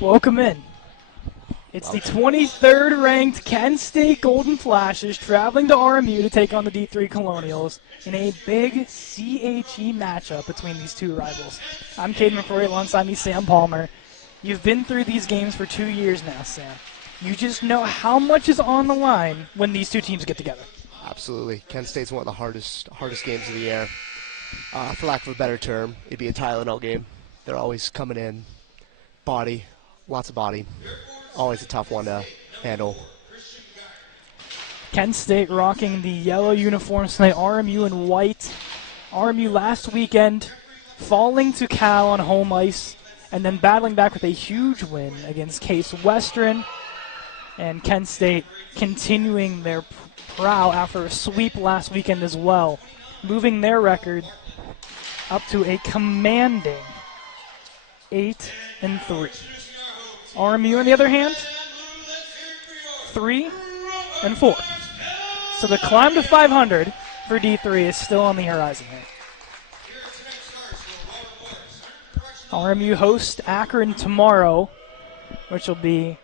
Welcome in. It's the 23rd ranked Kent State Golden Flashes traveling to RMU to take on the D3 Colonials in a big CHE matchup between these two rivals. I'm Caden McCrory, alongside me Sam Palmer. You've been through these games for 2 years now, Sam. You just know how much is on the line when these two teams get together. Absolutely. Kent State's one of the hardest games of the year. For lack of a better term, it'd be a Tylenol game. They're always coming in. Body, lots of body. Always a tough one to handle. Kent State rocking the yellow uniforms tonight, RMU in white. RMU last weekend falling to Cal on home ice and then battling back with a huge win against Case Western. And Kent State continuing their prow after a sweep last weekend as well, moving their record up to a commanding 8-3. RMU, on the other hand, 3-4. So the climb to 500 for D3 is still on the horizon here. RMU hosts Akron tomorrow, which will be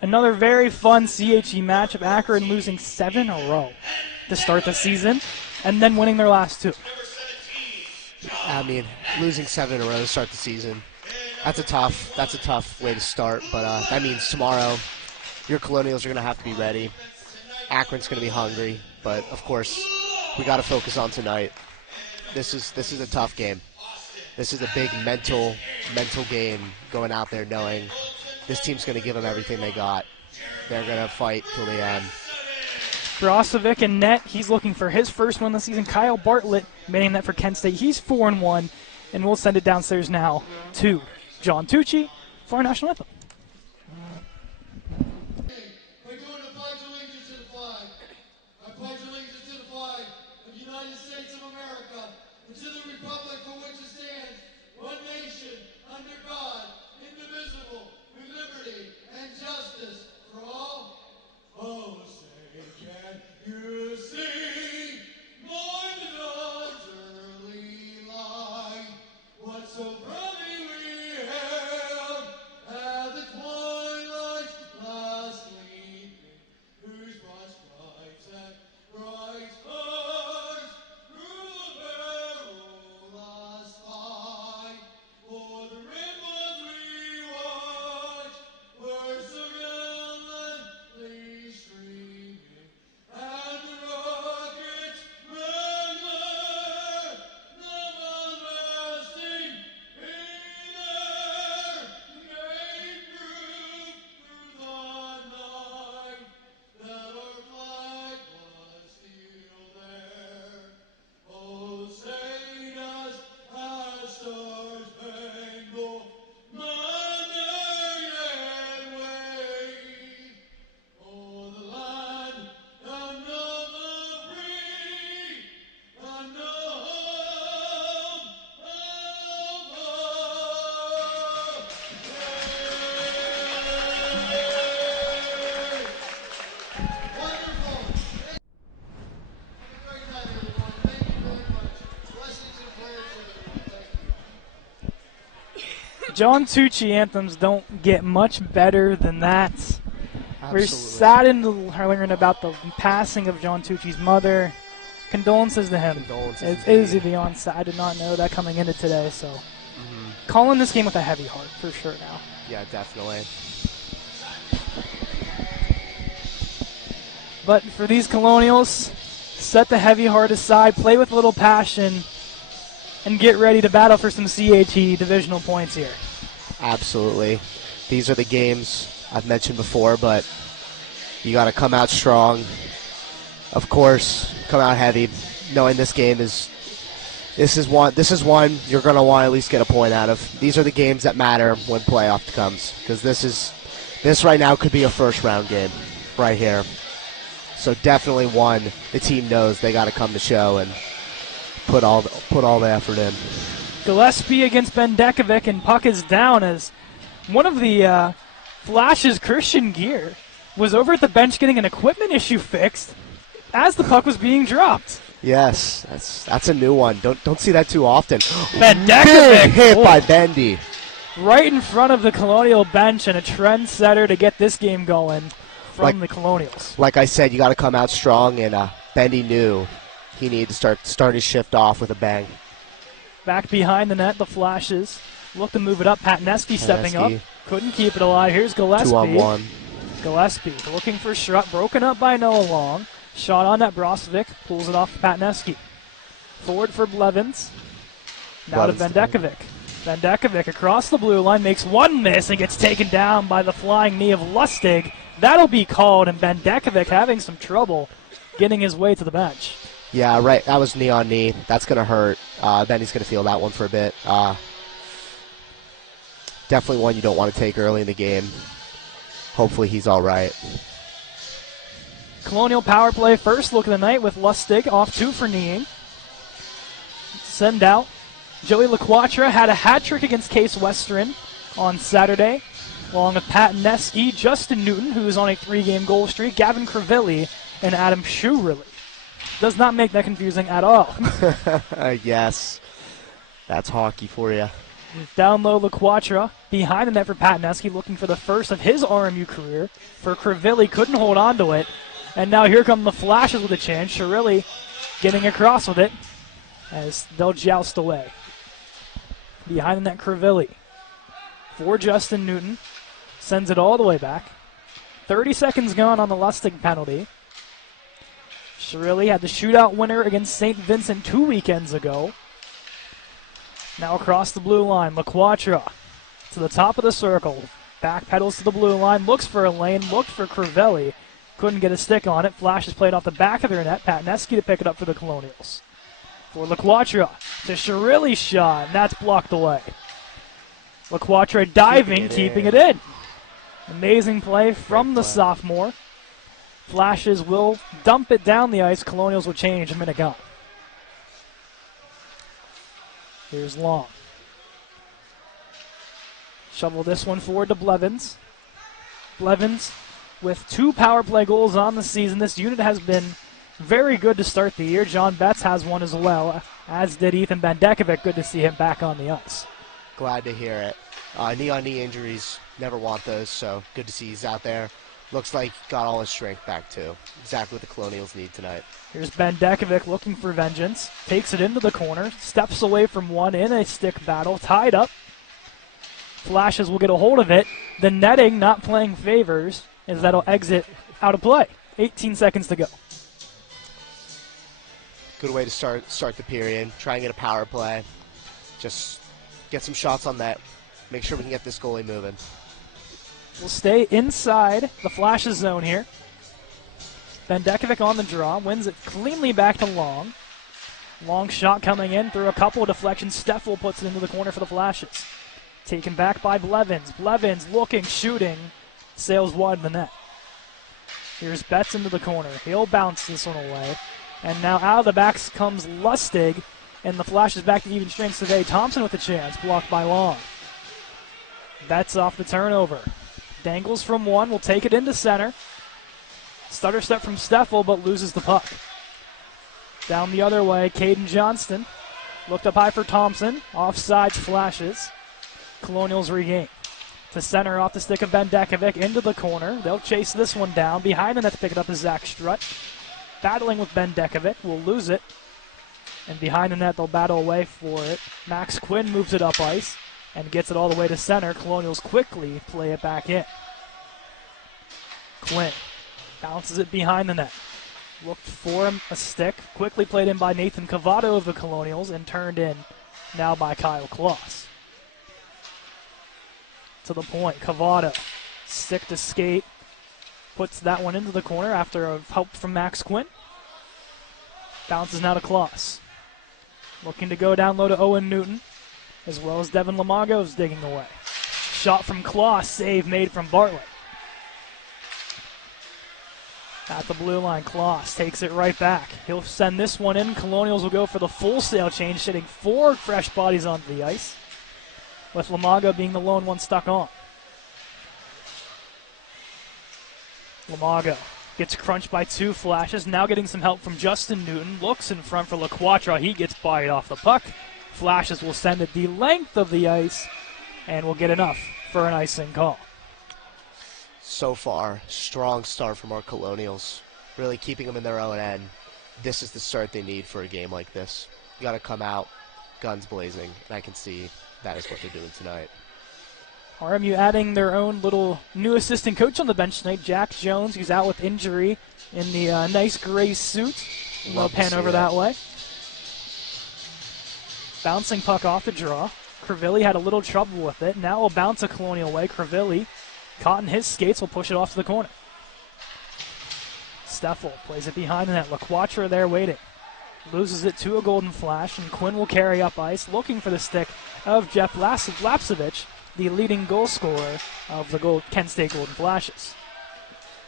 another very fun CHE matchup. Akron losing 7 in a row to start the season, and then winning their last 2. I mean, losing 7 in a row to start the season. That's a tough way to start, but that means tomorrow your Colonials are going to have to be ready. Akron's going to be hungry, but of course we got to focus on tonight. This is a tough game. This is a big mental game, going out there knowing this team's going to give them everything they got. They're going to fight till the end. Brozovic in net, he's looking for his first win of the season. Kyle Bartlett manning that for Kent State. He's 4-1, and we'll send it downstairs now to John Tucci for our national anthem. We're doing the Pledge of Allegiance to the flag. I pledge allegiance to the flag of the United States of America and to the republic for which it stands, one nation, under God, indivisible, with liberty and justice for all. Oh, say, can you see my dawn's early light? What so proudly we hailed at the twilight's last gleaming, whose broad stripes and bright stars through the perilous fight. For the ribbons we watched were so gallantly streaming, and the rockets regular, never resting in air, made proof through the night that our flag was still there. Oh, say does our stars-spangled banner yet wave o'er the land and of the free and the home of the brave. Wonderful. Have a great night, everyone. Thank you very much. Blessings and prayers, everyone. Thank you. John Tucci anthems don't get much better than that. We're Absolutely. saddened to learn about the passing of John Tucci's mother. Condolences to him. Condolences It indeed. is beyond sad. I did not know that coming into today, so calling this game with a heavy heart for sure now. Yeah, definitely. But for these Colonials, set the heavy heart aside, play with a little passion, and get ready to battle for some CHE divisional points here. Absolutely. These are the games I've mentioned before, but you got to come out strong. Of course, come out heavy, knowing this game is this is one you're going to want to at least get a point out of. These are the games that matter when playoff comes, because this right now could be a first round game right here. So definitely one the team knows they got to come to show and put all the effort in. Gillespie against Bendekovic, and puck is down as one of the Flash's Christian Gear was over at the bench getting an equipment issue fixed as the puck was being dropped. Yes, that's a new one. Don't see that too often. Bendekovic. Big hit by Bendy. right in front of the Colonial bench, and a trendsetter to get this game going from the Colonials. Like I said, you got to come out strong, and Bendy knew he needed to start his shift off with a bang. Back behind the net, the Flashes look to move it up. Patneski stepping up. Couldn't keep it alive. Here's Gillespie. 2-on-1. Gillespie looking for Shrut. Broken up by Noah Long. Shot on net. Brozovic pulls it off to Patneski. Forward for Blevins. Now to Vendekovic. Vendekovic across the blue line makes one miss and gets taken down by the flying knee of Lustig. That'll be called, and Vendekovic having some trouble getting his way to the bench. Yeah, right. That was knee on knee. That's going to hurt. Benny's going to feel that one for a bit. Definitely one you don't want to take early in the game. Hopefully he's all right. Colonial power play first look of the night with Lustig off 2 for kneeing. Send out. Joey LaQuatra had a hat trick against Case Western on Saturday, along with Pat Neski, Justin Newton, who is on a 3-game goal streak, Gavin Crivelli, and Adam Schurilli. Does not make that confusing at all. Yes, that's hockey for you. Down low, LaQuatra behind the net for Pat Neski, looking for the first of his RMU career. For Crivelli, couldn't hold on to it. And now here come the Flashes with a chance. Schurilli getting across with it as they'll joust away. Behind the net, Crivelli. For Justin Newton. Sends it all the way back. 30 seconds gone on the Lustig penalty. Schurilli had the shootout winner against St. Vincent 2 weekends ago. Now across the blue line, LaQuatra to the top of the circle. Back pedals to the blue line, looks for a lane, looked for Crivelli. Couldn't get a stick on it. Flashes played off the back of their net. Patneski to pick it up for the Colonials. For LaQuatra to Schurilli's shot, and that's blocked away. LaQuatra diving, keeping it in. Amazing play from the sophomore. Flashes will dump it down the ice. Colonials will change a minute gone. Here's Long. Shovel this one forward to Blevins. Blevins with 2 power play goals on the season. This unit has been very good to start the year. John Betts has one as well, as did Ethan Bendekovic. Good to see him back on the ice. Glad to hear it. Knee-on-knee injuries, never want those, so good to see he's out there. Looks like he got all his strength back, too. Exactly what the Colonials need tonight. Here's Bendekovic looking for vengeance. Takes it into the corner. Steps away from one in a stick battle. Tied up. Flashes will get a hold of it. The netting not playing favors as that'll exit out of play. 18 seconds to go. Good way to start the period. Try and get a power play. Just get some shots on that. Make sure we can get this goalie moving. We'll stay inside the Flashes zone here. Bendekovic on the draw. Wins it cleanly back to Long. Long shot coming in through a couple of deflections. Steffel puts it into the corner for the Flashes. Taken back by Blevins. Blevins looking, shooting. Sails wide of the net. Here's Betts into the corner. He'll bounce this one away. And now out of the backs comes Lustig. And the Flashes back to even strength today. Thompson with a chance. Blocked by Long. Betts off the turnover. Dangles from one. Will take it into center. Stutter step from Steffel, but loses the puck. Down the other way, Caden Johnston. Looked up high for Thompson. Offsides, Flashes. Colonials regain. To center off the stick of Bendekovic into the corner. They'll chase this one down. Behind the net to pick it up is Zach Strutt. Battling with Bendekovic. Will lose it. And behind the net, they'll battle away for it. Max Quinn moves it up ice and gets it all the way to center. Colonials quickly play it back in. Quinn bounces it behind the net. Looked for a stick. Quickly played in by Nathan Cavato of the Colonials and turned in now by Kyle Kloss. To the point, Cavato, stick to skate, puts that one into the corner after a help from Max Quinn. Bounces now to Kloss. Looking to go down low to Owen Newton, as well as Devin Lamago's digging away. Shot from Kloss, save made from Bartlett. At the blue line, Kloss takes it right back. He'll send this one in. Colonials will go for the full sail change, sitting 4 fresh bodies onto the ice, with Lamago being the lone one stuck on. Lamago gets crunched by 2 Flashes, now getting some help from Justin Newton. Looks in front for LaQuatra. He gets bodied off the puck. Flashes will send it the length of the ice and will get enough for an icing call. So far, strong start from our Colonials. Really keeping them in their own end. This is the start they need for a game like this. You got to come out guns blazing, and I can see that is what they're doing tonight. RMU adding their own little new assistant coach on the bench tonight, Jack Jones, who's out with injury in the nice gray suit. We'll pan over that way. Bouncing puck off the draw. Crivelli had a little trouble with it. Now will bounce a Colonial way. Crivelli, caught in his skates, will push it off to the corner. Steffel plays it behind the net. LaQuatra there waiting. Loses it to a Golden Flash, and Quinn will carry up ice, looking for the stick of Jeff Lapsevich, the leading goal scorer of the Kent State Golden Flashes.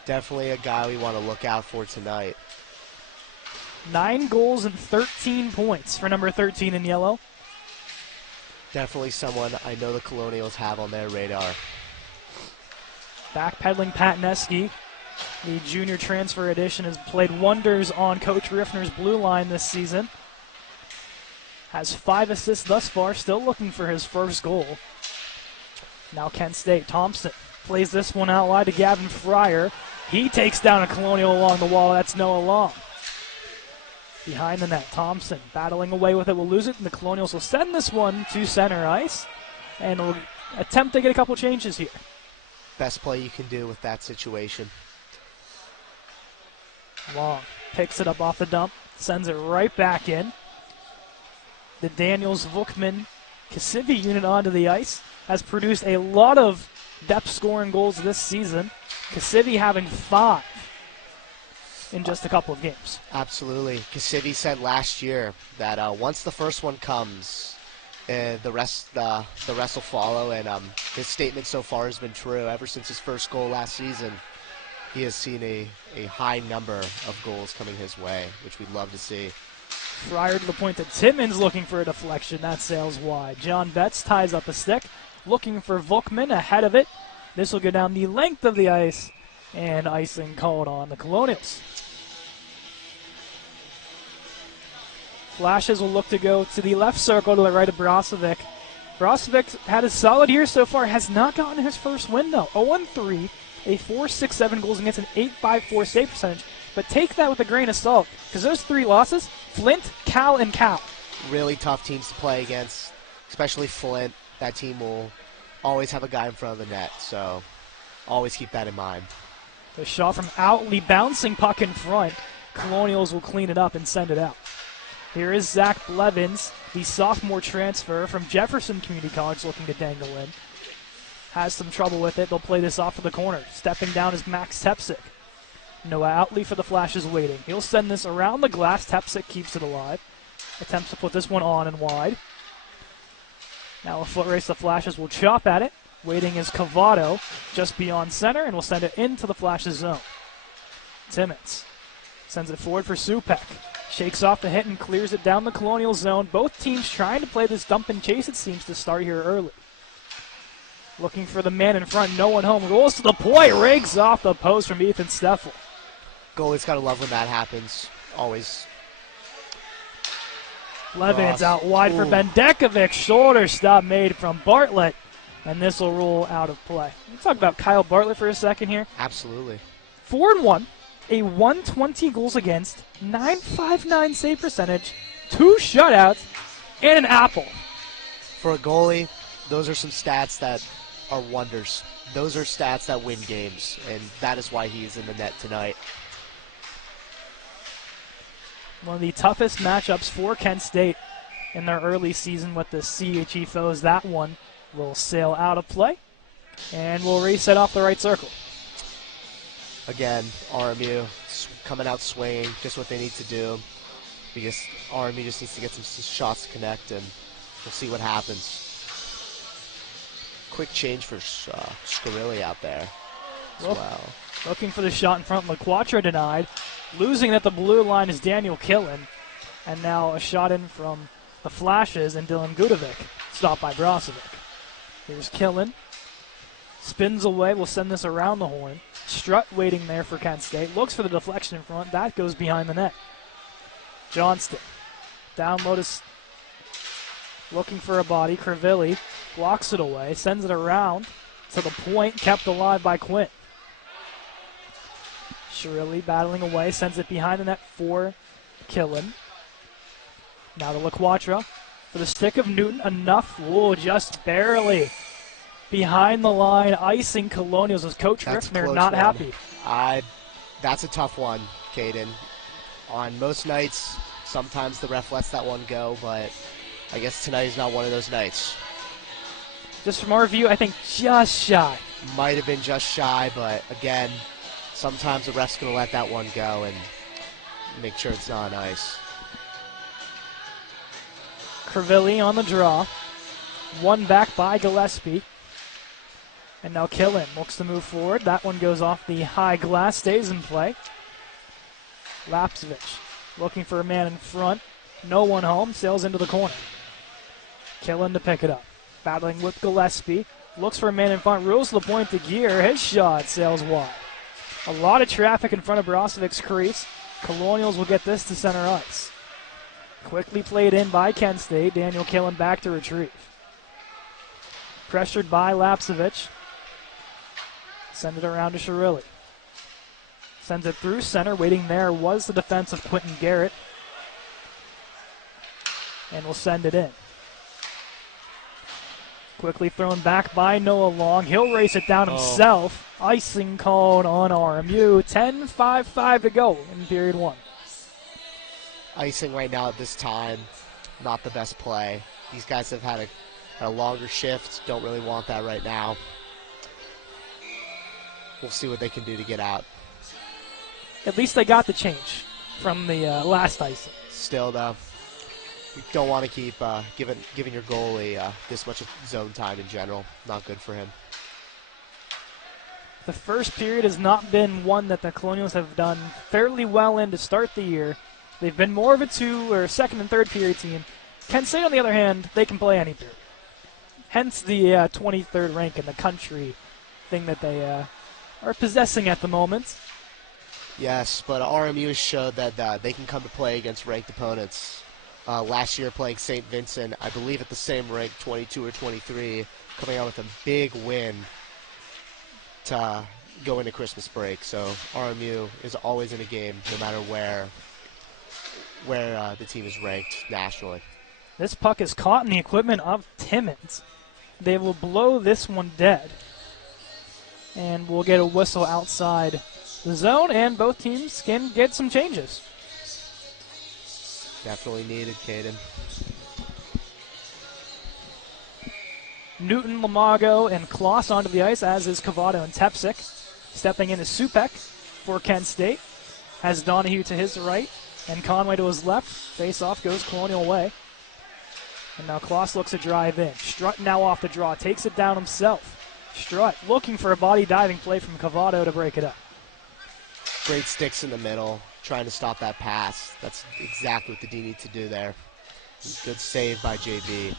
Definitely a guy we want to look out for tonight. 9 goals and 13 points for number 13 in yellow. Definitely someone I know the Colonials have on their radar. Backpedaling Pat Neske, the junior transfer edition, has played wonders on Coach Riffner's blue line this season. Has 5 assists thus far, still looking for his first goal. Now Kent State. Thompson plays this one out wide to Gavin Fryer. He takes down a Colonial along the wall. That's Noah Long. Behind the net, Thompson battling away with it, will lose it, and the Colonials will send this one to center ice and will attempt to get a couple changes here. Best play you can do with that situation. Long picks it up off the dump, sends it right back in. The Daniels, Vukman, Kasivi unit onto the ice has produced a lot of depth scoring goals this season. Kasivi having 5 in just a couple of games. Absolutely. Kasivi said last year that once the first one comes, the rest will follow, and his statement so far has been true. Ever since his first goal last season, he has seen a high number of goals coming his way, which we'd love to see. Fryer to the point that Timmons looking for a deflection. That sails wide. John Betts ties up a stick, looking for Vukman ahead of it. This will go down the length of the ice, and icing called on the Colonials. Flashes will look to go to the left circle to the right of Brozovic. Brozovic had a solid year so far, has not gotten his first win though. 0-3, a 4.67 goals against, an 8.54 save percentage. But take that with a grain of salt, because those 3 losses, Flint, Cal, and Cal. Really tough teams to play against, especially Flint. That team will always have a guy in front of the net, so always keep that in mind. The shot from Outley, bouncing puck in front. Colonials will clean it up and send it out. Here is Zach Blevins, the sophomore transfer from Jefferson Community College, looking to dangle in. Has some trouble with it. They'll play this off to the corner. Stepping down is Max Tepsic. Noah Outley for the Flashes waiting. He'll send this around the glass. Tepsic keeps it alive. Attempts to put this one on and wide. Now a foot race. The Flashes will chop at it. Waiting is Cavato just beyond center, and will send it into the Flashes zone. Timmons sends it forward for Supek. Shakes off the hit and clears it down the Colonial zone. Both teams trying to play this dump and chase, it seems, to start here early. Looking for the man in front, no one home. Rolls to the point, rigs off the post from Ethan Steffel. Goalie's got to love when that happens, always. Levins out wide for Bendekovic. Shoulder stop made from Bartlett, and this will roll out of play. Let's talk about Kyle Bartlett for a second here. Absolutely. 4-1, a 120 goals against, 9.59 save percentage, 2 shutouts, and an apple. For a goalie, those are some stats that are wonders. Those are stats that win games, and that is why he's in the net tonight. One of the toughest matchups for Kent State in their early season with the CHE foes. That one will sail out of play, and we'll reset off the right circle. Again, RMU coming out swinging, just what they need to do, because RMU just needs to get some shots to connect, and we'll see what happens. Quick change for Scarilli out there as well. Looking for the shot in front. LaQuatra denied. Losing at the blue line is Daniel Killen. And now a shot in from the Flashes and Dylan Gudovic. Stopped by Brozovic. Here's Killen. Spins away. We'll send this around the horn. Strutt waiting there for Kent State. Looks for the deflection in front. That goes behind the net. Johnston. Down low to looking for a body. Crivelli blocks it away, sends it around to the point, kept alive by Quinn. Shirley battling away, sends it behind the net for Killen. Now to LaQuatra for the stick of Newton. Enough, just barely behind the line, icing Colonials as Coach Griffner not happy. That's a tough one, Caden. On most nights, sometimes the ref lets that one go, but I guess tonight is not one of those nights. Just from our view, I think just shy. Might have been just shy, but again, sometimes the ref's going to let that one go and make sure it's not on ice. Crivelli on the draw. One back by Gillespie. And now Killen looks to move forward. That one goes off the high glass, stays in play. Lapsevich looking for a man in front. No one home, sails into the corner. Killen to pick it up. Battling with Gillespie. Looks for a man in front, rolls to the point to Gear. His shot sails wide. A lot of traffic in front of Brosovic's crease. Colonials will get this to center ice. Quickly played in by Kent State. Daniel Killen back to retrieve. Pressured by Lapsevich. Send it around to Shirilli. Sends it through center. Waiting there was the defense of Quentin Garrett. And will send it in. Quickly thrown back by Noah Long. He'll race it down himself. Icing called on RMU. 10:55 to go in period one. Icing right now at this time, not the best play. These guys have had a longer shift. Don't really want that right now. We'll see what they can do to get out. At least they got the change from the last icing. Still, though, you don't want to keep giving your goalie this much zone time in general. Not good for him. The first period has not been one that the Colonials have done fairly well in to start the year. They've been more of a second and third period team. Kent State, on the other hand, they can play any period. Hence the 23rd rank in the country thing that they are possessing at the moment. Yes, but RMU has showed that they can come to play against ranked opponents. Last year playing St. Vincent, I believe at the same rank, 22 or 23, coming out with a big win to go into Christmas break. So RMU is always in a game, no matter where the team is ranked nationally. This puck is caught in the equipment of Timmins. They will blow this one dead. And we'll get a whistle outside the zone, and both teams can get some changes. Definitely needed, Caden. Newton, Lamago, and Kloss onto the ice, as is Cavato and Tepsic. Stepping in is Supek for Kent State. Has Donahue to his right, and Conway to his left. Face-off goes Colonial way. And now Kloss looks to drive in. Strutt now off the draw, takes it down himself. Strutt looking for a body diving play from Cavato to break it up. Great sticks in the middle, trying to stop that pass. That's exactly what the D needs to do there. Good save by JB.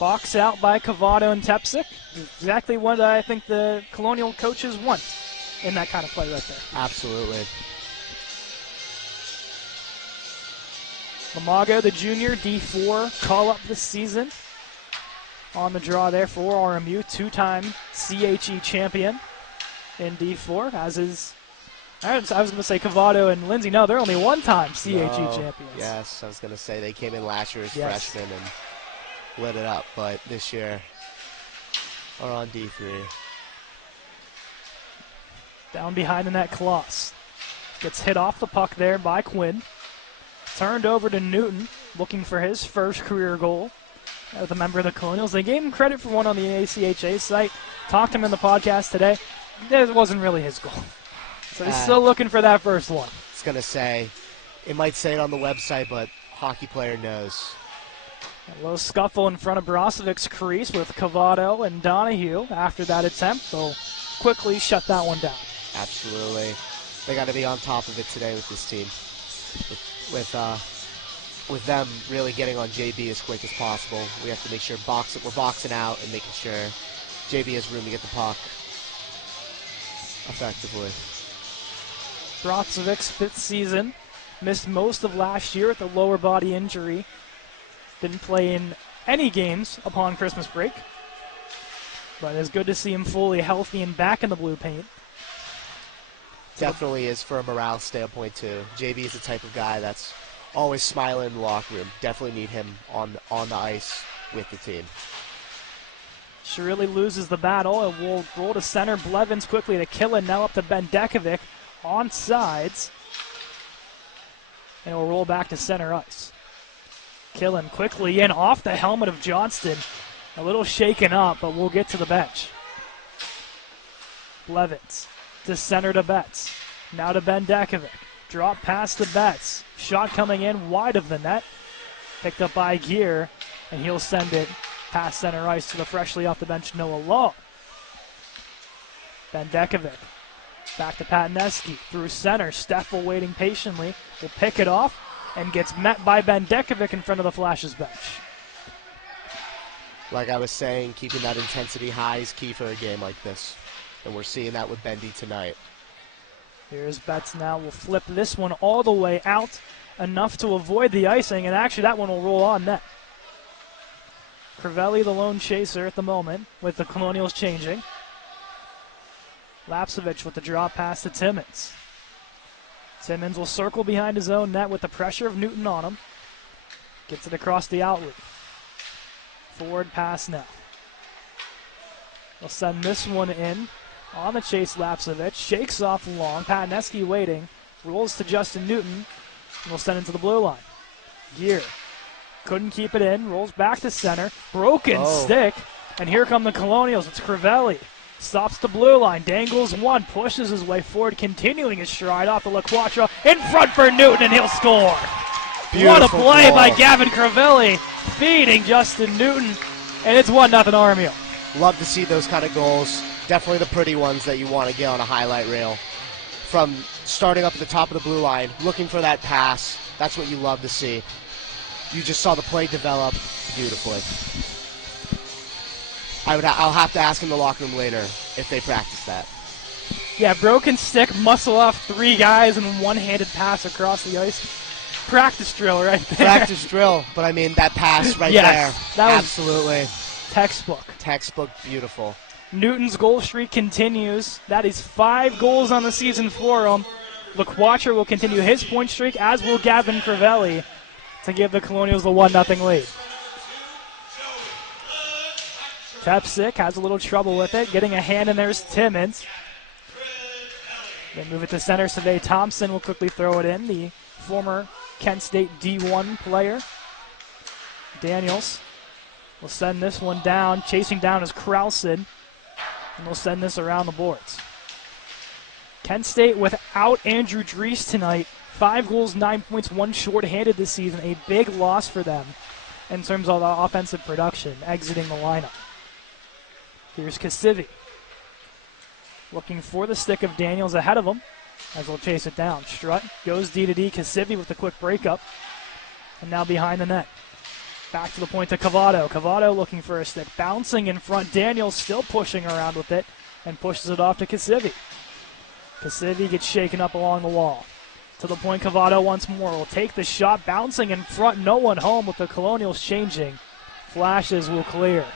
Box out by Cavato and Tepsic. Exactly what I think the Colonial coaches want in that kind of play right there. Absolutely. Lamago, the junior, D4, call up this season. On the draw there for RMU, two-time CHE champion in D4, as is, I was going to say Cavato and Lindsay. No, they're only one-time CHE champions. Yes, I was going to say they came in last year as freshmen and lit it up, but this year are on D3. Down behind the net, Kloss gets hit off the puck there by Quinn. Turned over to Newton, looking for his first career goal with a member of the Colonials. They gave him credit for one on the ACHA site. Talked to him in the podcast today. It wasn't really his goal. So he's still looking for that first one. I was going to say, it might say it on the website, but hockey player knows. A little scuffle in front of Brosovic's crease with Cavato and Donahue. After that attempt, they'll quickly shut that one down. Absolutely. They got to be on top of it today with this team. With them really getting on JB as quick as possible. We have to make sure we're boxing out and making sure JB has room to get the puck effectively. Brosovic's fifth season. Missed most of last year with a lower body injury. Didn't play in any games upon Christmas break. But it's good to see him fully healthy and back in the blue paint. Definitely is for a morale standpoint, too. JB is the type of guy that's always smiling in the locker room. Definitely need him on the ice with the team. Shirley loses the battle. It will roll to center. Blevins quickly to Killen. Now up to Bendekovic on sides. And it will roll back to center ice. Killen quickly in off the helmet of Johnston. A little shaken up, but we'll get to the bench. Blevins to center to Betts. Now to Bendekovic. Drop pass to Betts. Shot coming in wide of the net. Picked up by Gear, and he'll send it past center ice to the freshly off the bench Noah Law. Bendekovic back to Patneski through center. Steffel waiting patiently. Will pick it off and gets met by Bendekovic in front of the Flash's bench. Like I was saying, keeping that intensity high is key for a game like this. And we're seeing that with Bendy tonight. Here's Betts now. Will flip this one all the way out, enough to avoid the icing, and actually that one will roll on net. Crivelli, the lone chaser at the moment, with the Colonials changing. Lapsevich with the drop pass to Timmins. Timmins will circle behind his own net with the pressure of Newton on him. Gets it across the outlet. Forward pass now. They'll send this one in on the chase. Lapsevich shakes off long. Patneski waiting. Rolls to Justin Newton. And will send it to the blue line. Gear couldn't keep it in. Rolls back to center. Broken stick. And here come the Colonials. It's Crivelli. Stops the blue line. Dangles one. Pushes his way forward. Continuing his stride off the LaQuatra. In front for Newton, and he'll score. What a play by Gavin Crivelli, feeding Justin Newton, and it's 1-0 RMU. Love to see those kind of goals. Definitely the pretty ones that you want to get on a highlight reel. From starting up at the top of the blue line, looking for that pass, that's what you love to see. You just saw the play develop beautifully. I'll have to ask in the locker room later if they practice that. Yeah, broken stick, muscle off 3 guys, and one-handed pass across the ice. Practice drill right there. Practice drill, but I mean that pass right there. That was absolutely textbook. Textbook, beautiful. Newton's goal streak continues. That is 5 goals on the season for him. LaQuatra will continue his point streak, as will Gavin Crivelli, to give the Colonials the 1-0 lead. Tepsick has a little trouble with it. Getting a hand in there is Timmins. They move it to center. Savay Thompson will quickly throw it in. The former Kent State D1 player. Daniels will send this one down. Chasing down is Krausen. And they'll send this around the boards. Kent State without Andrew Drees tonight. 5 goals, 9 points, 1 short-handed this season. A big loss for them in terms of the offensive production, exiting the lineup. Here's Kasivi. Looking for the stick of Daniels ahead of him, as we'll chase it down. Strutt goes D-to-D. Kasivi with the quick breakup. And now behind the net. Back to the point to Cavato. Cavato looking for a stick. Bouncing in front. Daniels still pushing around with it and pushes it off to Kasivi. Kasivi gets shaken up along the wall. To the point, Cavato once more will take the shot. Bouncing in front. No one home with the Colonials changing. Flashes will clear.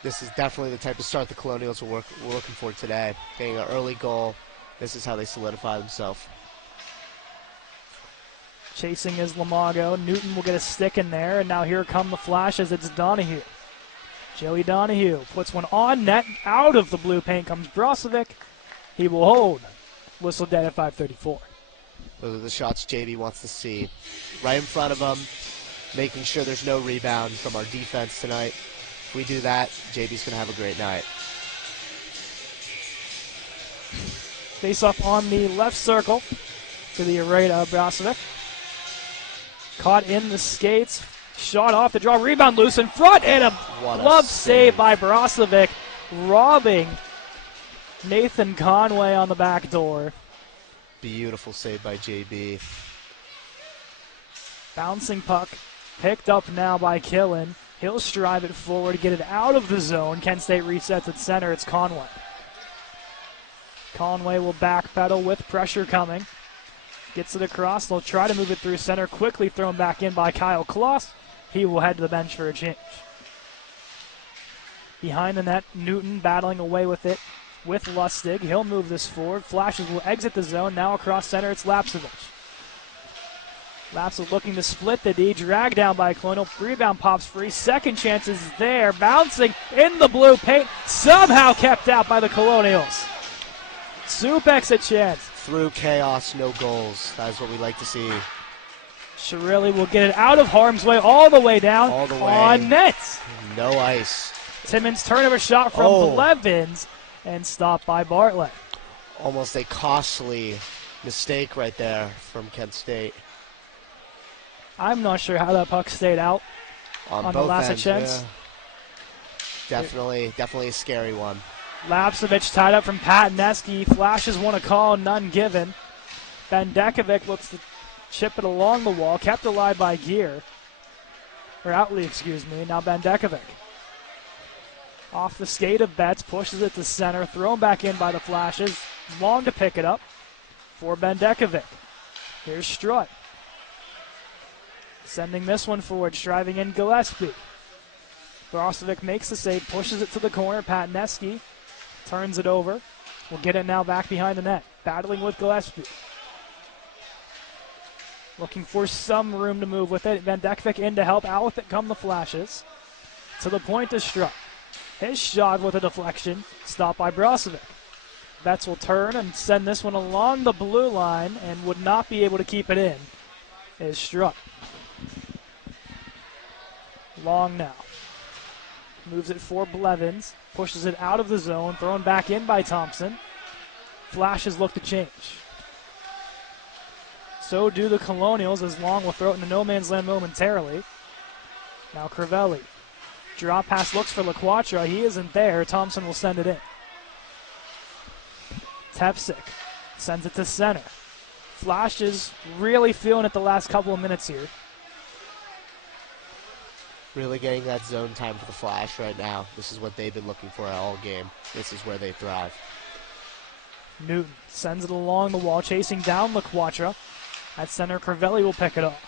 This is definitely the type of start the Colonials we're looking for today. Getting an early goal. This is how they solidify themselves. Chasing is Lamago. Newton will get a stick in there, and now here come the Flashes. It's Donahue. Joey Donahue puts one on net. Out of the blue paint comes Brozovic. He will hold. Whistle dead at 5:34. Those are the shots JB wants to see. Right in front of him, making sure there's no rebound from our defense tonight. If we do that, JB's going to have a great night. Face up on the left circle to the right of Brozovic. Caught in the skates. Shot off the draw. Rebound loose in front. And a glove save by Brozovic, robbing Nathan Conway on the back door. Beautiful save by JB. Bouncing puck. Picked up now by Killen. He'll strive it forward, get it out of the zone. Kent State resets at center. It's Conway. Conway will backpedal with pressure coming. Gets it across. They'll try to move it through center. Quickly thrown back in by Kyle Kloss. He will head to the bench for a change. Behind the net, Newton battling away with it with Lustig. He'll move this forward. Flashes will exit the zone. Now across center, it's Lapsevich. Lapsevich looking to split the D. Dragged down by Colonial. Rebound pops free. Second chance is there. Bouncing in the blue paint. Somehow kept out by the Colonials. Supek's a chance. Through chaos, no goals. That is what we like to see. Shirilli will get it out of harm's way all the way down. All the way. On net. No ice. Timmons turnover shot from Blevins and stopped by Bartlett. Almost a costly mistake right there from Kent State. I'm not sure how that puck stayed out on the last chance. Yeah. Definitely a scary one. Lapsevich tied up from Pataneski. Flashes want a call, none given. Bendekovic looks to chip it along the wall, kept alive by Gear. Or Outley, excuse me. Now Bendekovic. Off the skate of Betts, pushes it to center, thrown back in by the Flashes. Long to pick it up for Bendekovic. Here's Strutt. Sending this one forward, striving in Gillespie. Brozovic makes the save, pushes it to the corner. Pataneski turns it over. We'll get it now back behind the net. Battling with Gillespie. Looking for some room to move with it. Bendekovic in to help. Out with it come the Flashes. To the point to Strutt. His shot with a deflection. Stopped by Brozovic. Betts will turn and send this one along the blue line and would not be able to keep it in. Is Strutt. Long now. Moves it for Blevins. Pushes it out of the zone. Thrown back in by Thompson. Flashes look to change. So do the Colonials, as Long will throw it into no man's land momentarily. Now Crivelli. Drop pass looks for LaQuatra. He isn't there. Thompson will send it in. Tepsik sends it to center. Flashes really feeling it the last couple of minutes here. Really getting that zone time for the Flash right now. This is what they've been looking for all game. This is where they thrive. Newton sends it along the wall, chasing down LaQuatra. At center, Crivelli will pick it off.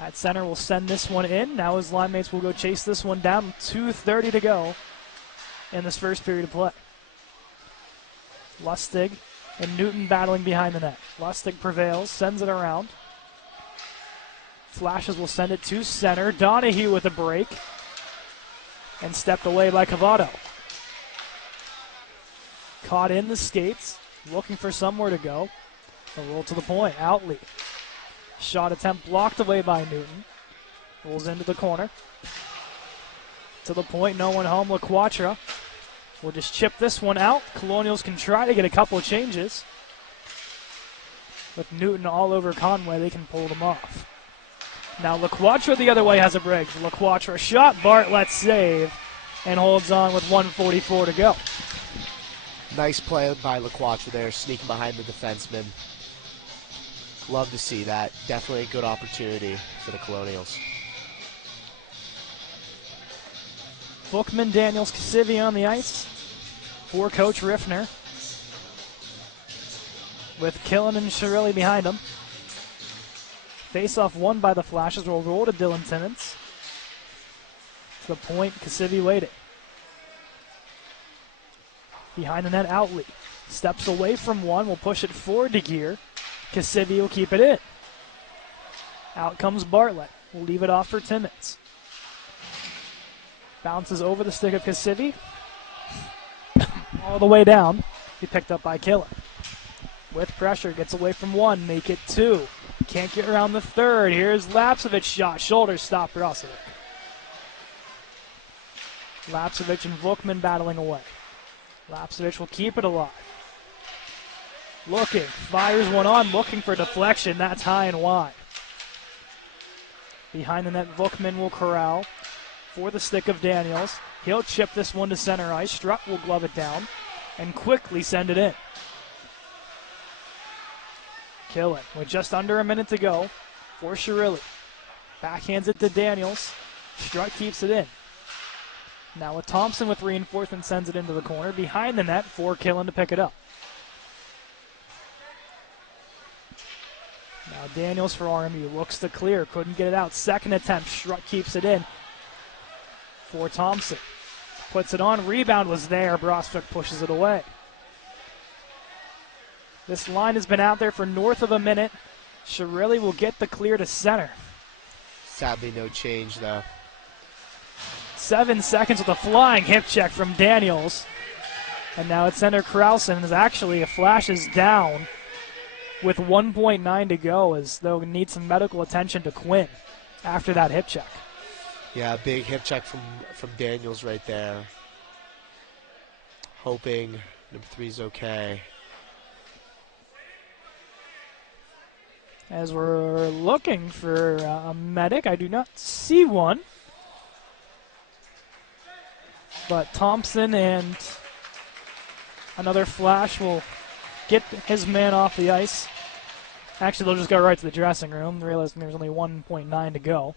At center will send this one in. Now his line mates will go chase this one down. 2:30 to go in this first period of play. Lustig and Newton battling behind the net. Lustig prevails, sends it around. Flashes will send it to center. Donahue with a break. And stepped away by Cavato. Caught in the skates, looking for somewhere to go. A roll to the point. Outley. Shot attempt blocked away by Newton. Rolls into the corner. To the point, no one home. LaQuatra will just chip this one out. Colonials can try to get a couple of changes. With Newton all over Conway, they can pull them off. Now LaQuatra the other way has a break. LaQuatra shot, Bartlett save, and holds on with 1:44 to go. Nice play by LaQuatra there, sneaking behind the defenseman. Love to see that. Definitely a good opportunity for the Colonials. Bookman, Daniels, Cassivi on the ice for Coach Riffner. With Killen and Shirilli behind him. Face-off won by the Flashes. Will roll to Dylan Timmons. To the point, Cassivi waiting. Behind the net, Outley. Steps away from one. Will push it forward to Gear. Cassivi will keep it in. Out comes Bartlett. Will leave it off for Timmons. Bounces over the stick of Cassivi. All the way down. He picked up by Killen. With pressure, gets away from one. Make it two. Can't get around the third. Here's Lapsevich shot. Shoulder stop Brozovic. Lapsevich and Vukman battling away. Lapsevich will keep it alive. Looking. Fires one on. Looking for deflection. That's high and wide. Behind the net, Vukman will corral for the stick of Daniels. He'll chip this one to center ice. Strutt will glove it down and quickly send it in. Killen with just under a minute to go for Shirilli. Backhands it to Daniels. Strutt keeps it in. Now with Thompson with reinforcement, sends it into the corner. Behind the net for Killen to pick it up. Daniels for RMU looks to clear, couldn't get it out. Second attempt, Struck keeps it in for Thompson. Puts it on, rebound was there, Brostruck pushes it away. This line has been out there for north of a minute. Shirelli will get the clear to center. Sadly, no change, though. 7 seconds with a flying hip check from Daniels. And now it's center Krausen is actually flashes down with 1.9 to go, as they'll need some medical attention to Quinn after that hip check. Yeah, big hip check from Daniels right there. Hoping number 3's okay. As we're looking for a medic, I do not see one. But Thompson and another flash will get his man off the ice. Actually, they'll just go right to the dressing room, realizing there's only 1.9 to go.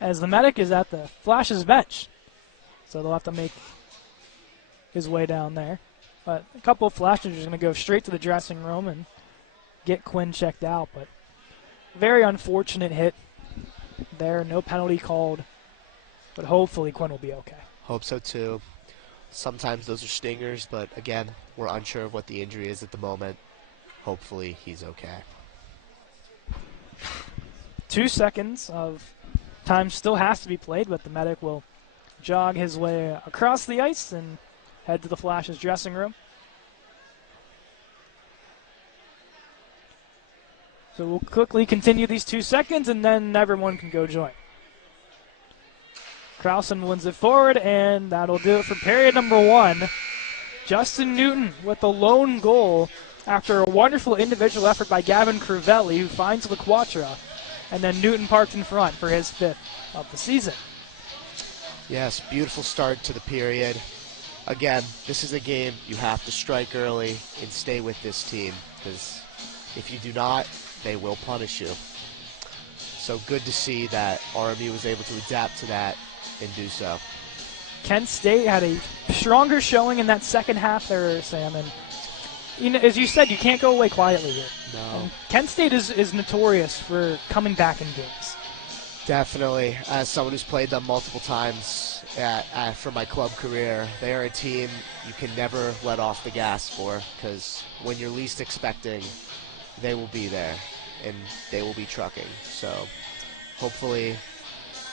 As the medic is at the Flash's bench. So they'll have to make his way down there. But a couple of Flashes are going to go straight to the dressing room and get Quinn checked out. But very unfortunate hit there. No penalty called. But hopefully Quinn will be okay. Hope so, too. Sometimes those are stingers, but again, we're unsure of what the injury is at the moment. Hopefully he's okay. 2 seconds of time still has to be played, but the medic will jog his way across the ice and head to the Flash's dressing room. So we'll quickly continue these 2 seconds, and then everyone can go join. Krausen wins it forward, and that'll do it for period number 1. Justin Newton with the lone goal after a wonderful individual effort by Gavin Crivelli, who finds LaQuatra, and then Newton parked in front for his 5th of the season. Yes, beautiful start to the period. Again, this is a game you have to strike early and stay with this team, because if you do not, they will punish you. So good to see that RMU was able to adapt to that and do so. Kent State had a stronger showing in that second half there, Sam, and as you said, you can't go away quietly here. No. And Kent State is notorious for coming back in games. Definitely. As someone who's played them multiple times for my club career, they are a team you can never let off the gas for, because when you're least expecting, they will be there, and they will be trucking. So hopefully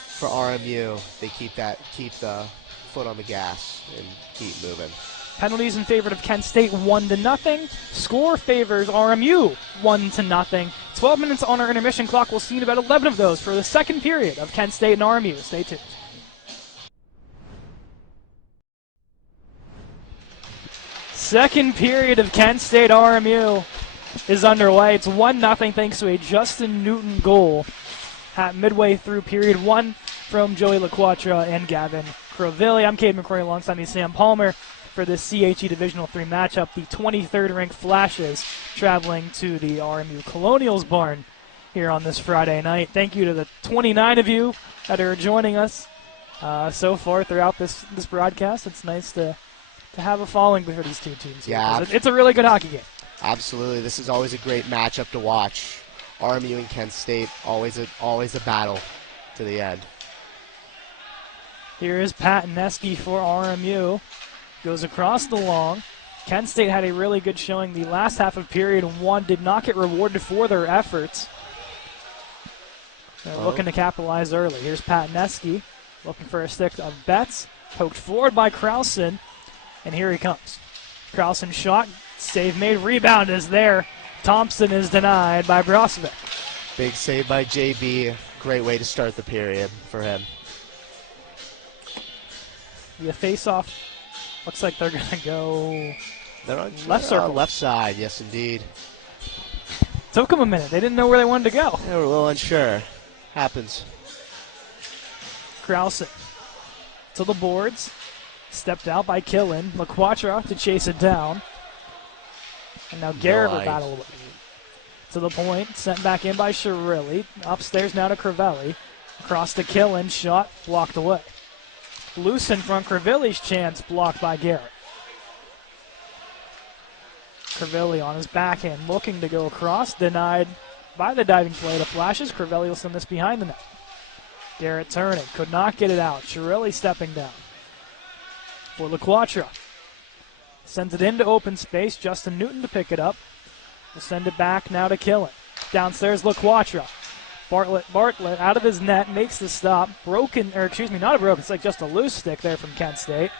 for RMU, they keep the foot on the gas and keep moving. Penalties in favor of Kent State 1-0. Score favors RMU 1-0. 12 minutes on our intermission clock. We'll see about 11 of those for the second period of Kent State and RMU. Stay tuned. Second period of Kent State RMU is underway. It's 1-0 thanks to a Justin Newton goal at midway through period 1 from Joey LaQuatra and Gavin Crivelli. I'm Cade McCrory alongside me, Sam Palmer, for this CHE Divisional 3 matchup. The 23rd ranked Flashes traveling to the RMU Colonials barn here on this Friday night. Thank you to the 29 of you that are joining us so far throughout this broadcast. It's nice to have a following for these two teams. Yeah, it's a really good hockey game. Absolutely. This is always a great matchup to watch. RMU and Kent State, always a battle to the end. Here is Pat Neski for RMU. Goes across the long. Kent State had a really good showing the last half of period 1. Did not get rewarded for their efforts. They're looking to capitalize early. Here's Pat Neski looking for a stick of Betts. Poked forward by Krausen. And here he comes. Krausen shot. Save made. Rebound is there. Thompson is denied by Brozovic. Big save by JB. Great way to start the period for him. The face-off looks like they're going to go left circle. Left side, yes indeed. Took them a minute. They didn't know where they wanted to go. They were a little unsure. Happens. Krausen to the boards. Stepped out by Killen. LaQuatra to chase it down. And now Garrett will battle away. To the point. Sent back in by Shirelli. Upstairs now to Crivelli. Across to Killen. Shot blocked away. Loose in front. Crivelli's chance blocked by Garrett. Crivelli on his backhand, looking to go across, denied by the diving play. The flashes, Crivelli will send this behind the net. Garrett turning, could not get it out. Chirilli stepping down for LaQuatra. Sends it into open space. Justin Newton to pick it up. We'll send it back now to Killen. Downstairs, LaQuatra. Bartlett out of his net, makes the stop. Not a broken, it's like just a loose stick there from Kent State.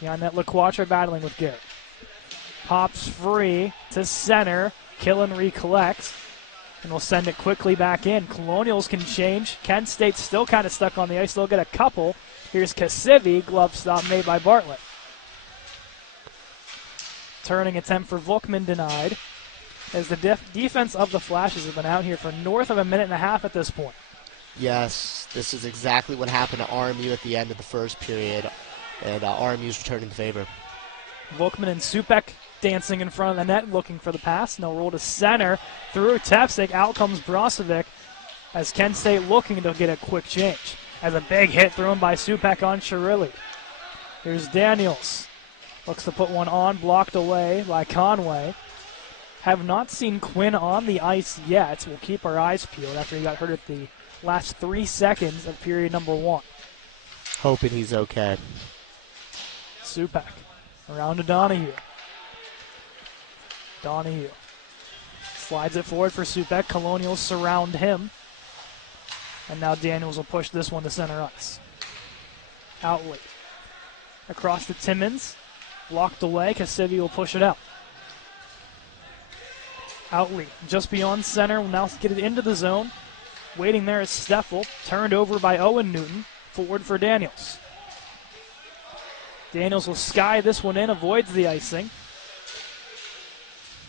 Behind that, LaQuatra battling with Garrett. Pops free to center. Killen recollects. And we'll send it quickly back in. Colonials can change. Kent State's still kind of stuck on the ice. They'll get a couple. Here's Kasivi. Glove stop made by Bartlett. Turning attempt for Volkman denied. As the defense of the Flashes have been out here for north of a minute and a half at this point. Yes, this is exactly what happened to RMU at the end of the first period. And RMU's returning the favor. Volkman and Supek dancing in front of the net, looking for the pass. No roll to center. Through Tepsik. Out comes Brozovic as Kent State looking to get a quick change. As a big hit thrown by Supek on Chirilli. Here's Daniels. Looks to put one on, blocked away by Conway. Have not seen Quinn on the ice yet. We'll keep our eyes peeled after he got hurt at the last 3 seconds of period number 1. Hoping he's okay. Supek around to Donahue. Donahue slides it forward for Supek. Colonials surround him. And now Daniels will push this one to center ice. Outley. Across to Timmons. Blocked away. Kasivi will push it out. Outley just beyond center. Will now get it into the zone. Waiting there is Steffel. Turned over by Owen Newton. Forward for Daniels. Daniels will sky this one in. Avoids the icing.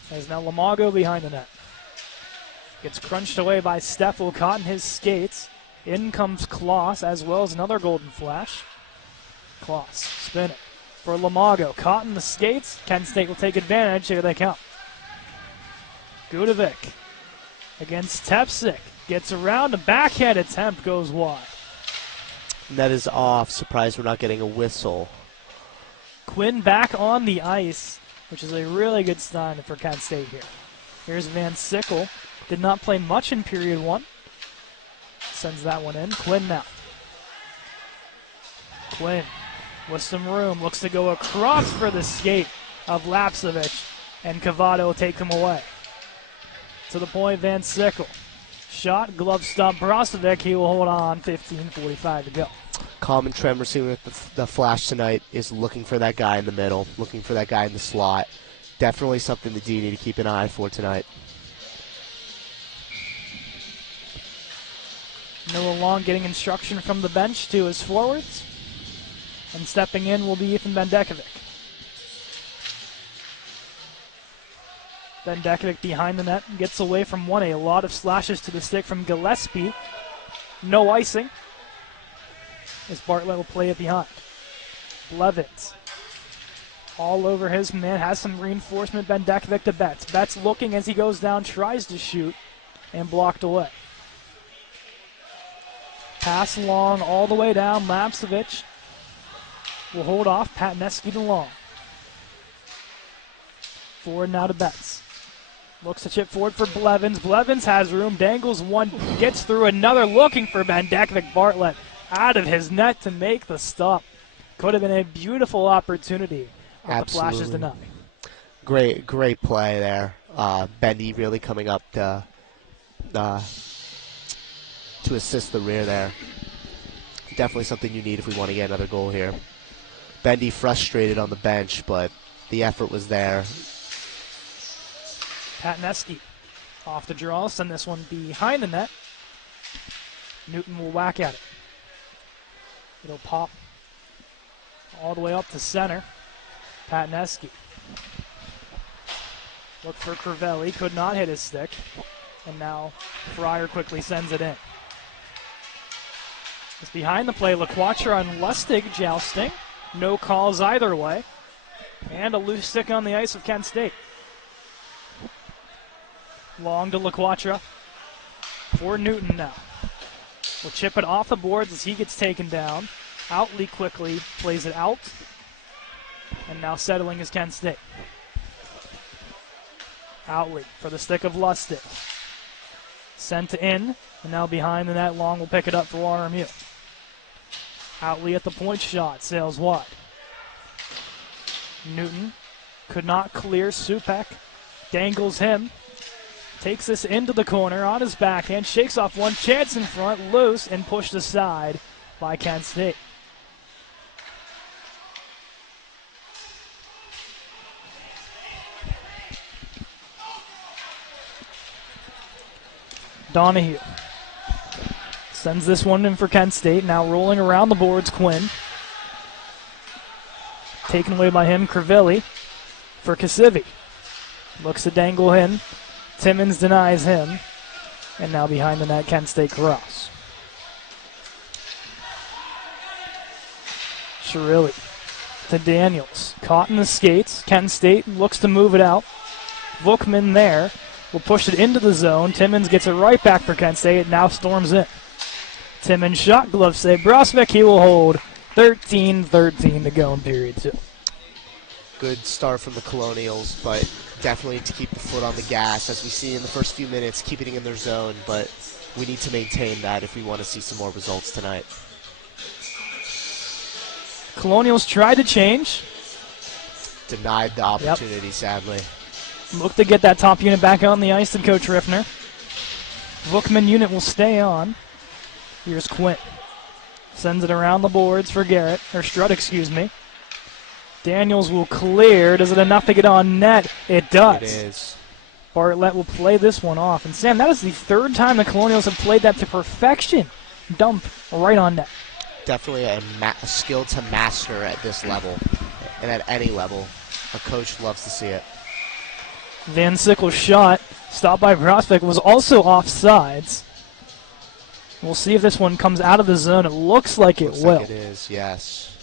As now Lamago behind the net. Gets crunched away by Steffel. Caught in his skates. In comes Kloss as well as another Golden Flash. Kloss spinning for Lamago. Caught in the skates. Kent State will take advantage. Here they come. Gudovic against Tepsik. Gets around. A backhand attempt goes wide. Net is off. Surprised we're not getting a whistle. Quinn back on the ice, which is a really good sign for Kent State here. Here's Van Sickle. Did not play much in period 1. Sends that one in. Quinn now. Quinn with some room. Looks to go across for the skate of Lapsevich. And Cavato will take him away. To the point, Van Sickle. Shot, glove stop, Brozovic. He will hold on. 15:45 to go. Common trend we're seeing with the Flash tonight is looking for that guy in the middle, looking for that guy in the slot. Definitely something the D need to keep an eye for tonight. Noah Long getting instruction from the bench to his forwards. And stepping in will be Ethan Bendekovic. Bendekovic behind the net, gets away from one. A lot of slashes to the stick from Gillespie. No icing. As Bartlett will play it behind. Blevins. All over his man, has some reinforcement. Bendekovic to Betts. Betts looking as he goes down, tries to shoot, and blocked away. Pass long all the way down. Lapsevich will hold off. Patneski to Long. Forward now to Betts. Looks to chip forward for Blevins. Blevins has room, dangles one, gets through another, looking for Bendekovic. Bartlett out of his net to make the stop. Could have been a beautiful opportunity. The Flashes deny. Great play there. Bendy really coming up to assist the rear there. Definitely something you need if we want to get another goal here. Bendy frustrated on the bench, but the effort was there. Patneski off the draw. Send this one behind the net. Newton will whack at it. It'll pop all the way up to center. Patneski. Look for Crivelli. Could not hit his stick. And now Fryer quickly sends it in. It's behind the play. LaQuatra on Lustig jousting. No calls either way. And a loose stick on the ice of Kent State. Long to LaQuatra. For Newton now. Will chip it off the boards as he gets taken down. Outley quickly plays it out. And now settling is Kent State. Outley for the stick of Lustig. Sent in, and now behind the net, Long will pick it up for RMU. Outley at the point shot, sails wide. Newton could not clear. Supek dangles him. Takes this into the corner on his backhand, shakes off one, chance in front, loose, and pushed aside by Kent State. Donahue sends this one in for Kent State. Now rolling around the boards, Quinn. Taken away by him, Crivelli for Kasivi. Looks to dangle in. Timmons denies him. And now behind the net, Kent State cross. Shirilli to Daniels. Caught in the skates. Kent State looks to move it out. Bookman there. Will push it into the zone. Timmons gets it right back for Kent State. It now storms in. Timmons shot, glove save. Brosvik, he will hold. 13-13 to go in period 2. Good start from the Colonials, but definitely to keep the foot on the gas. As we see in the first few minutes, keeping it in their zone, but we need to maintain that if we want to see some more results tonight. Colonials tried to change. Denied the opportunity, sadly. Look to get that top unit back on the ice than Coach Riffner. Bookman unit will stay on. Here's Quinn. Sends it around the boards for Garrett, or Strutt, excuse me. Daniels will clear. Does it enough to get on net? It does. It is. Bartlett will play this one off. And Sam, that is the third time the Colonials have played that to perfection. Dump right on net. Definitely a skill to master at this level, and at any level. A coach loves to see it. Van Sickle's shot, stopped by Prospect, was also offsides. We'll see if this one comes out of the zone. It looks like it will. Like it is, yes.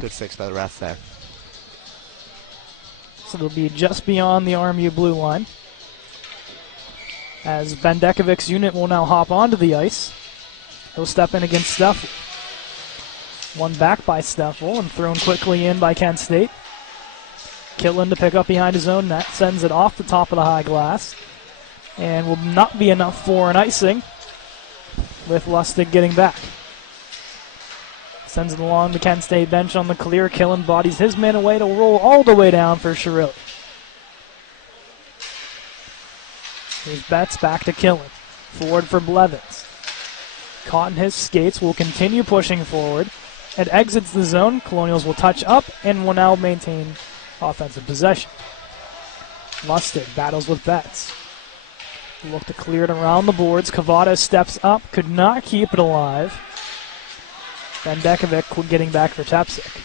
Good fix by the ref there. So it'll be just beyond the RMU blue line. As Bendekovic's unit will now hop onto the ice. He'll step in against Steffel. One back by Steffel and thrown quickly in by Kent State. Killen to pick up behind his own net, sends it off the top of the high glass, and will not be enough for an icing with Lustig getting back. Sends it along the Kent State bench on the clear. Killen bodies his man away to roll all the way down for Shirilli. Here's Betts back to Killen. Forward for Blevins. Caught in his skates, will continue pushing forward. It exits the zone. Colonials will touch up and will now maintain offensive possession. Lustig battles with Betts. Look to clear it around the boards. Cavada steps up, could not keep it alive. Bendekovic getting back for Tepsic.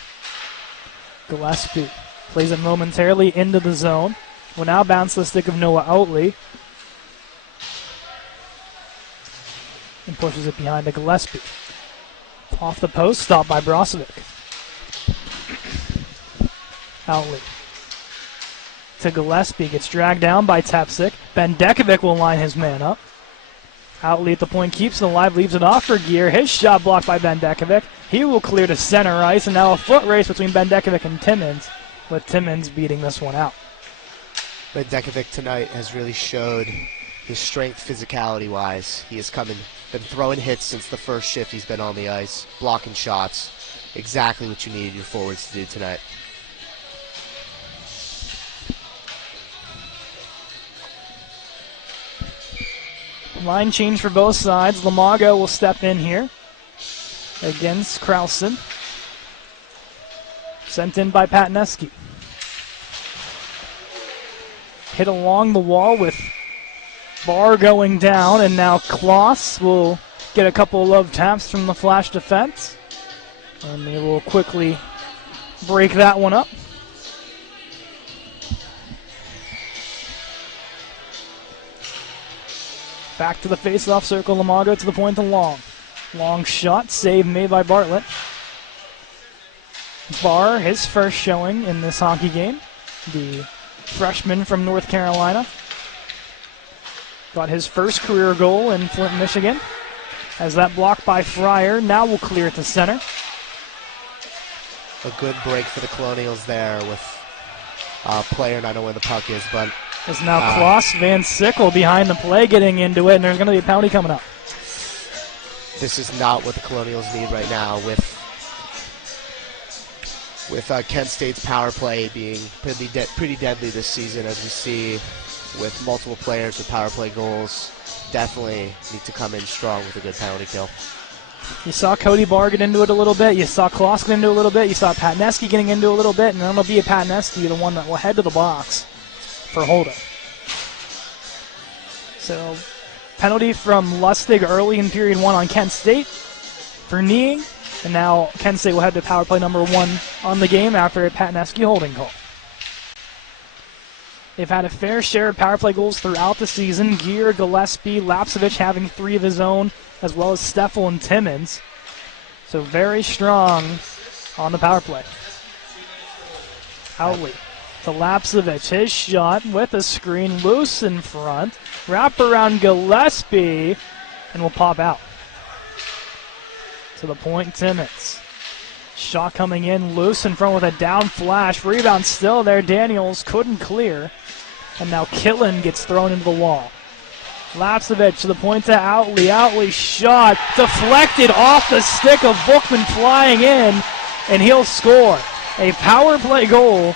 Gillespie plays it momentarily into the zone. Will now bounce the stick of Noah Outley. And pushes it behind to Gillespie. Off the post, stopped by Brozovic. Outley to Gillespie, gets dragged down by Tepsic. Bendekovic will line his man up. Outley at the point, keeps it alive, leaves it off for Gear. His shot blocked by Bendekovic. He will clear to center ice, and now a foot race between Bendekovic and Timmons, with Timmons beating this one out. Bendekovic tonight has really showed his strength physicality-wise. He has been throwing hits since the first shift he's been on the ice, blocking shots. Exactly what you needed your forwards to do tonight. Line change for both sides. Lamago will step in here against Krausen. Sent in by Patneski. Hit along the wall with Barr going down, and now Kloss will get a couple of love taps from the Flash defense. And they will quickly break that one up. Back to the face-off circle, Lamago to the point and Long. Long shot, save made by Bartlett. Barr, his first showing in this hockey game. The freshman from North Carolina. Got his first career goal in Flint, Michigan. As that blocked by Fryer, now will clear it to center. A good break for the Colonials there with a player not knowing where the puck is, but It's now Klaus Van Sickle behind the play getting into it, and there's going to be a penalty coming up. this is not what the Colonials need right now with Kent State's power play being pretty deadly this season, as we see with multiple players with power play goals. Definitely need to come in strong with a good penalty kill. You saw Cody Barr get into it a little bit. You saw Klaus get into it a little bit. You saw Patneski getting into it a little bit, and then it'll be Patneski, the one that will head to the box for holding. So, penalty from Lustig early in period 1 on Kent State for kneeing, and now Kent State will head to power play number 1 on the game after a Patneski holding call. They've had a fair share of power play goals throughout the season. Gear, Gillespie, Lapsevich having 3 of his own, as well as Steffel and Timmons. So very strong on the power play. Howley to Lapsevich. His shot with a screen loose in front. Wrap around Gillespie and will pop out. To the point, Timmons. Shot coming in loose in front with a down flash. Rebound still there. Daniels couldn't clear. And now Killen gets thrown into the wall. Lapsevich to the point to Outley. Outley shot deflected off the stick of Bookman flying in, and he'll score. A power play goal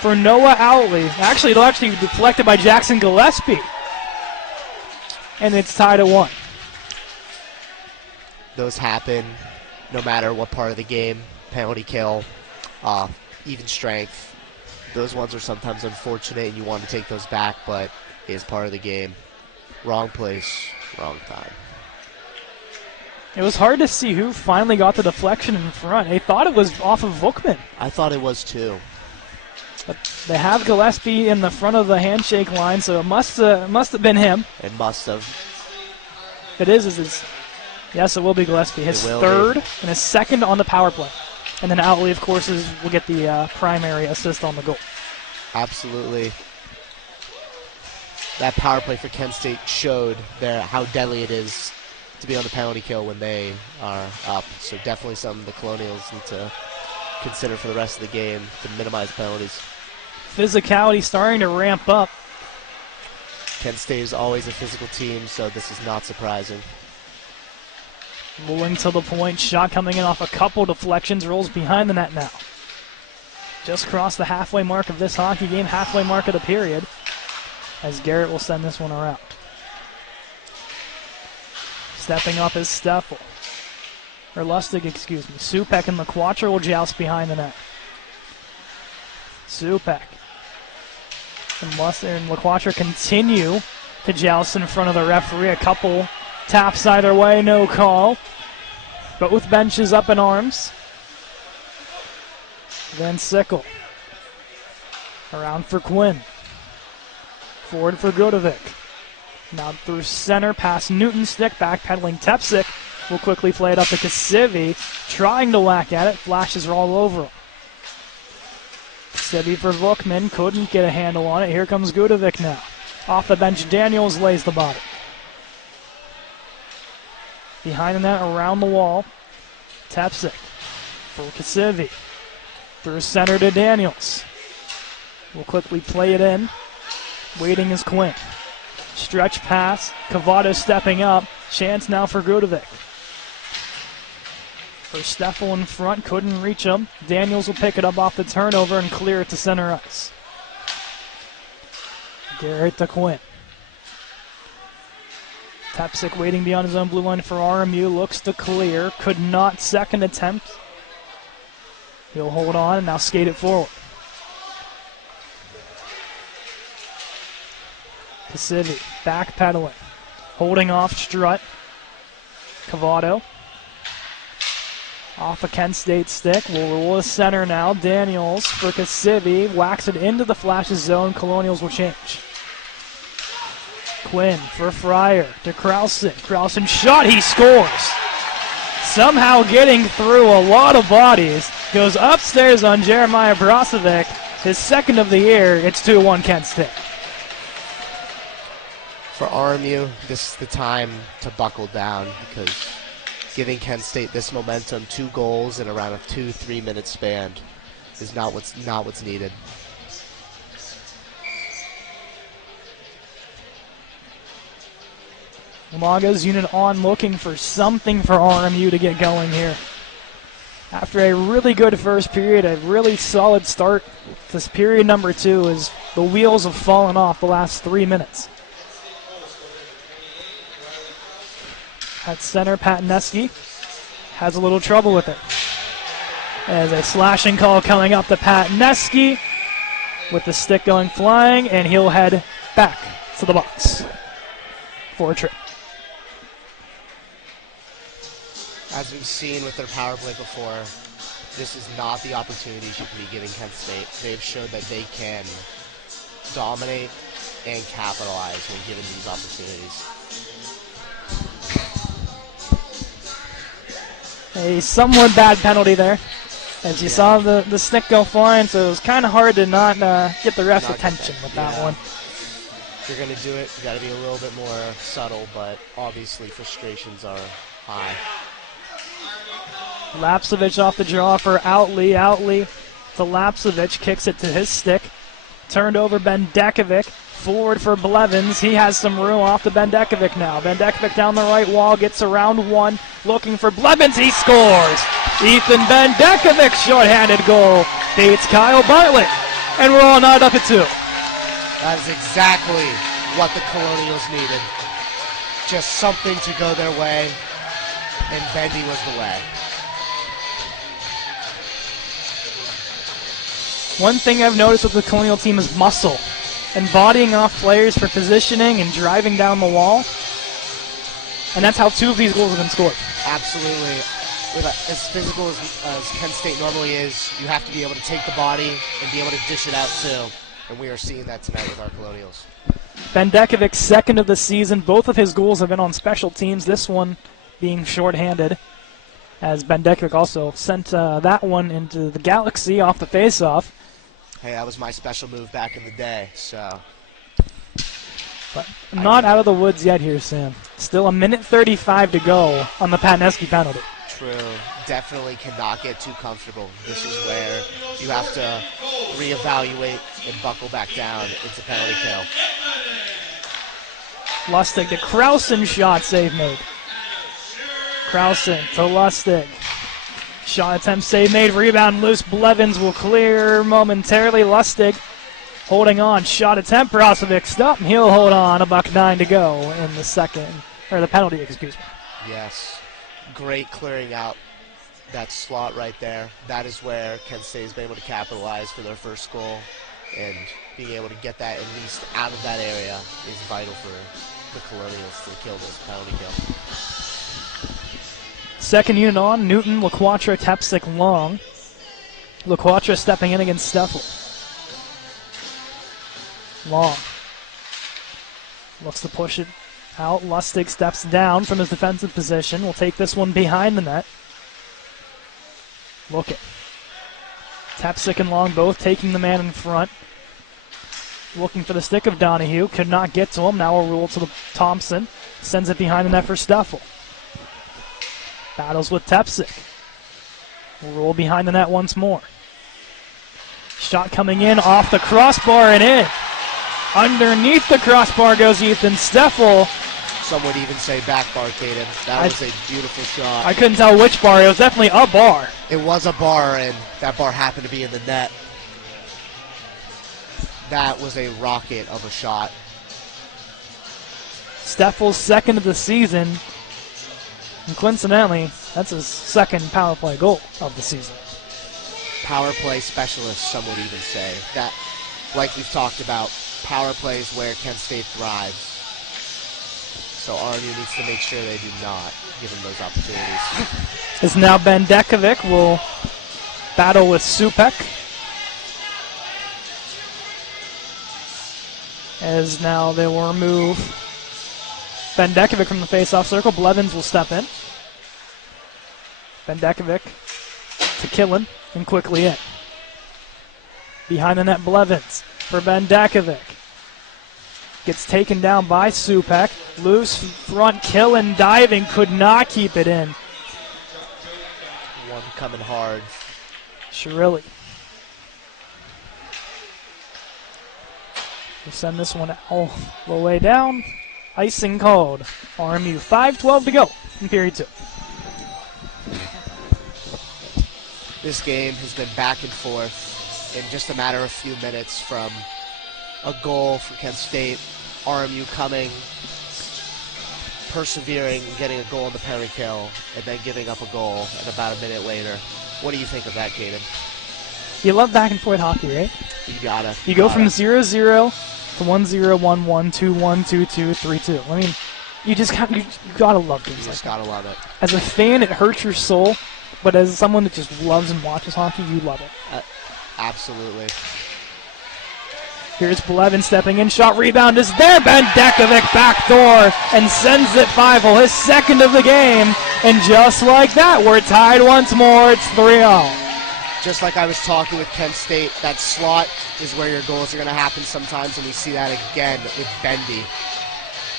for Noah Outley. Actually, it'll actually be deflected by Jackson Gillespie. And it's tied at 1. Those happen no matter what part of the game. Penalty kill, even strength. Those ones are sometimes unfortunate and you want to take those back, but it is part of the game. Wrong place, wrong time. It was hard to see who finally got the deflection in front. They thought it was off of Bookman. I thought it was too. But they have Gillespie in the front of the handshake line, so it must have been him. It must have. If it is yes, it will be Gillespie. His third and his second on the power play. And then Outley, of course, will get the primary assist on the goal. Absolutely. That power play for Kent State showed how deadly it is to be on the penalty kill when they are up. So definitely something the Colonials need to consider for the rest of the game to minimize penalties. Physicality starting to ramp up. Kent State is always a physical team, so this is not surprising. Rolling to the point, shot coming in off a couple deflections, rolls behind the net now. Just crossed the halfway mark of this hockey game, halfway mark of the period, as Garrett will send this one around. Stepping up is Steffel. Or Lustig, excuse me. Supek and LaQuatra will joust behind the net. Supek and Lustig and LaQuatra continue to joust in front of the referee. A couple taps either way, no call. Both benches up in arms. Van Sickle. Around for Quinn. Forward for Godovic. Now through center, past Newton stick, backpedaling Tepsic. Will quickly play it up to Kasivi. Trying to whack at it, flashes are all over him. Kasivi for Bookman, couldn't get a handle on it. Here comes Godovic now. Off the bench, Daniels lays the body. Behind the net, around the wall, Tepsic for Kasivi. Through center to Daniels. Will quickly play it in. Waiting is Quinn. Stretch pass. Cavato stepping up. Chance now for Godovic. For Steffel in front, couldn't reach him. Daniels will pick it up off the turnover and clear it to center ice. Garrett to Quinn. Tepsic waiting beyond his own blue line for RMU. Looks to clear. Could not. Second attempt. He'll hold on and now skate it forward. Kasivi backpedaling. Holding off Strutt. Cavato. Off a Kent State stick. Will roll to center now. Daniels for Kasivi. Whacks it into the Flash's zone. Colonials will change. Quinn for Fryer to Krausen. Krausen shot, he scores. Somehow getting through a lot of bodies. Goes upstairs on Jeremiah Brozovic. His second of the year. It's 2-1 Kent State. For RMU, this is the time to buckle down because giving Kent State this momentum, 2 goals in around a 2-3 minute span is not what's needed. Umaga's unit on, looking for something for RMU to get going here. After a really good first period, a really solid start, this period number 2 is the wheels have fallen off the last 3 minutes. At center, Patineski has a little trouble with it. As a slashing call coming up to Patineski with the stick going flying, and he'll head back to the box for a trip. As we've seen with their power play before, this is not the opportunities you can be giving Kent State. They've showed that they can dominate and capitalize when given these opportunities. A somewhat bad penalty there. As you saw the stick go flying, so it was kind of hard to not get the ref's attention with that one. If you're going to do it, you got to be a little bit more subtle, but obviously frustrations are high. Lapsevich off the draw for Outley. Outley to Lapsevich, kicks it to his stick. Turned over Bendekovic. Forward for Blevins. He has some room off to Bendekovic now. Bendekovic down the right wall, gets around one. Looking for Blevins. He scores! Ethan Bendekovic, shorthanded goal. Beats Kyle Bartlett. And we're all knotted up at 2. That is exactly what the Colonials needed. Just something to go their way, and Bendy was the way. One thing I've noticed with the Colonial team is muscle. And bodying off players for positioning and driving down the wall. And that's how 2 of these goals have been scored. Absolutely. With as physical as Kent State normally is, you have to be able to take the body and be able to dish it out too. And we are seeing that tonight with our Colonials. Bendekovic, second of the season. Both of his goals have been on special teams, this one being shorthanded. As Bendekovic also sent that one into the Galaxy off the faceoff. Hey, that was my special move back in the day, so. But not out of the woods yet here, Sam. Still 1:35 to go on the Patineski penalty. True. Definitely cannot get too comfortable. This is where you have to reevaluate and buckle back down into penalty kill. Lustig, the Krausen shot, save made. Krausen to Lustig. Shot attempt, save made, rebound loose. Blevins will clear momentarily. Lustig holding on. Shot attempt, Brozovic stop. He'll hold on. $1:09 to go in the second, or the penalty, excuse me. Yes. Great clearing out that slot right there. That is where Kent State has been able to capitalize for their first goal. And being able to get that at least out of that area is vital for the Colonials to kill this penalty kill. Second unit on, Newton, LaQuatra, Tepsic, Long. LaQuatra stepping in against Steffel. Long looks to push it out. Lustig steps down from his defensive position. Will take this one behind the net. Look it. Tepsic and Long both taking the man in front. Looking for the stick of Donahue. Could not get to him. Now a roll to the Thompson. Sends it behind the net for Steffel. Battles with Tepsic. Roll behind the net once more. Shot coming in off the crossbar and in. Underneath the crossbar goes Ethan Steffel. Some would even say back bar, Caden. That was a beautiful shot. I couldn't tell which bar. It was definitely a bar. It was a bar, and that bar happened to be in the net. That was a rocket of a shot. Steffel's second of the season. And coincidentally, that's his second power play goal of the season. Power play specialist, some would even say. That, like we've talked about, power play is where Kent State thrives. So RMU needs to make sure they do not give them those opportunities. As now Bendekovic will battle with Supek. As now they will remove Bendekovic from the face-off circle. Blevins will step in. Bendekovic to Killen and quickly in. Behind the net, Blevins for Bendekovic. Gets taken down by Supek. Loose front, Killen diving, could not keep it in. One coming hard. Shirley. We'll send this one all the way down. Icing called. RMU 5:12 to go in period 2. This game has been back and forth in just a matter of a few minutes, from a goal for Kent State, RMU coming, persevering, getting a goal in the penalty kill, and then giving up a goal, and about a minute later. What do you think of that, Caden? You love back and forth hockey, right? You gotta. You go from 0-0 to 1-0, 1-1, 2-1, 2-2, 3-2. I mean, you gotta love games You like just that. gotta love it. As a fan, it hurts your soul, but as someone that just loves and watches hockey, you love it. Absolutely. Here's Blevin stepping in. Shot rebound is there. Bendekovic backdoor and sends it 5-0. His second of the game. And just like that, we're tied once more. It's 3-0. Just like I was talking with Kent State, that slot is where your goals are going to happen sometimes, and we see that again with Bendy.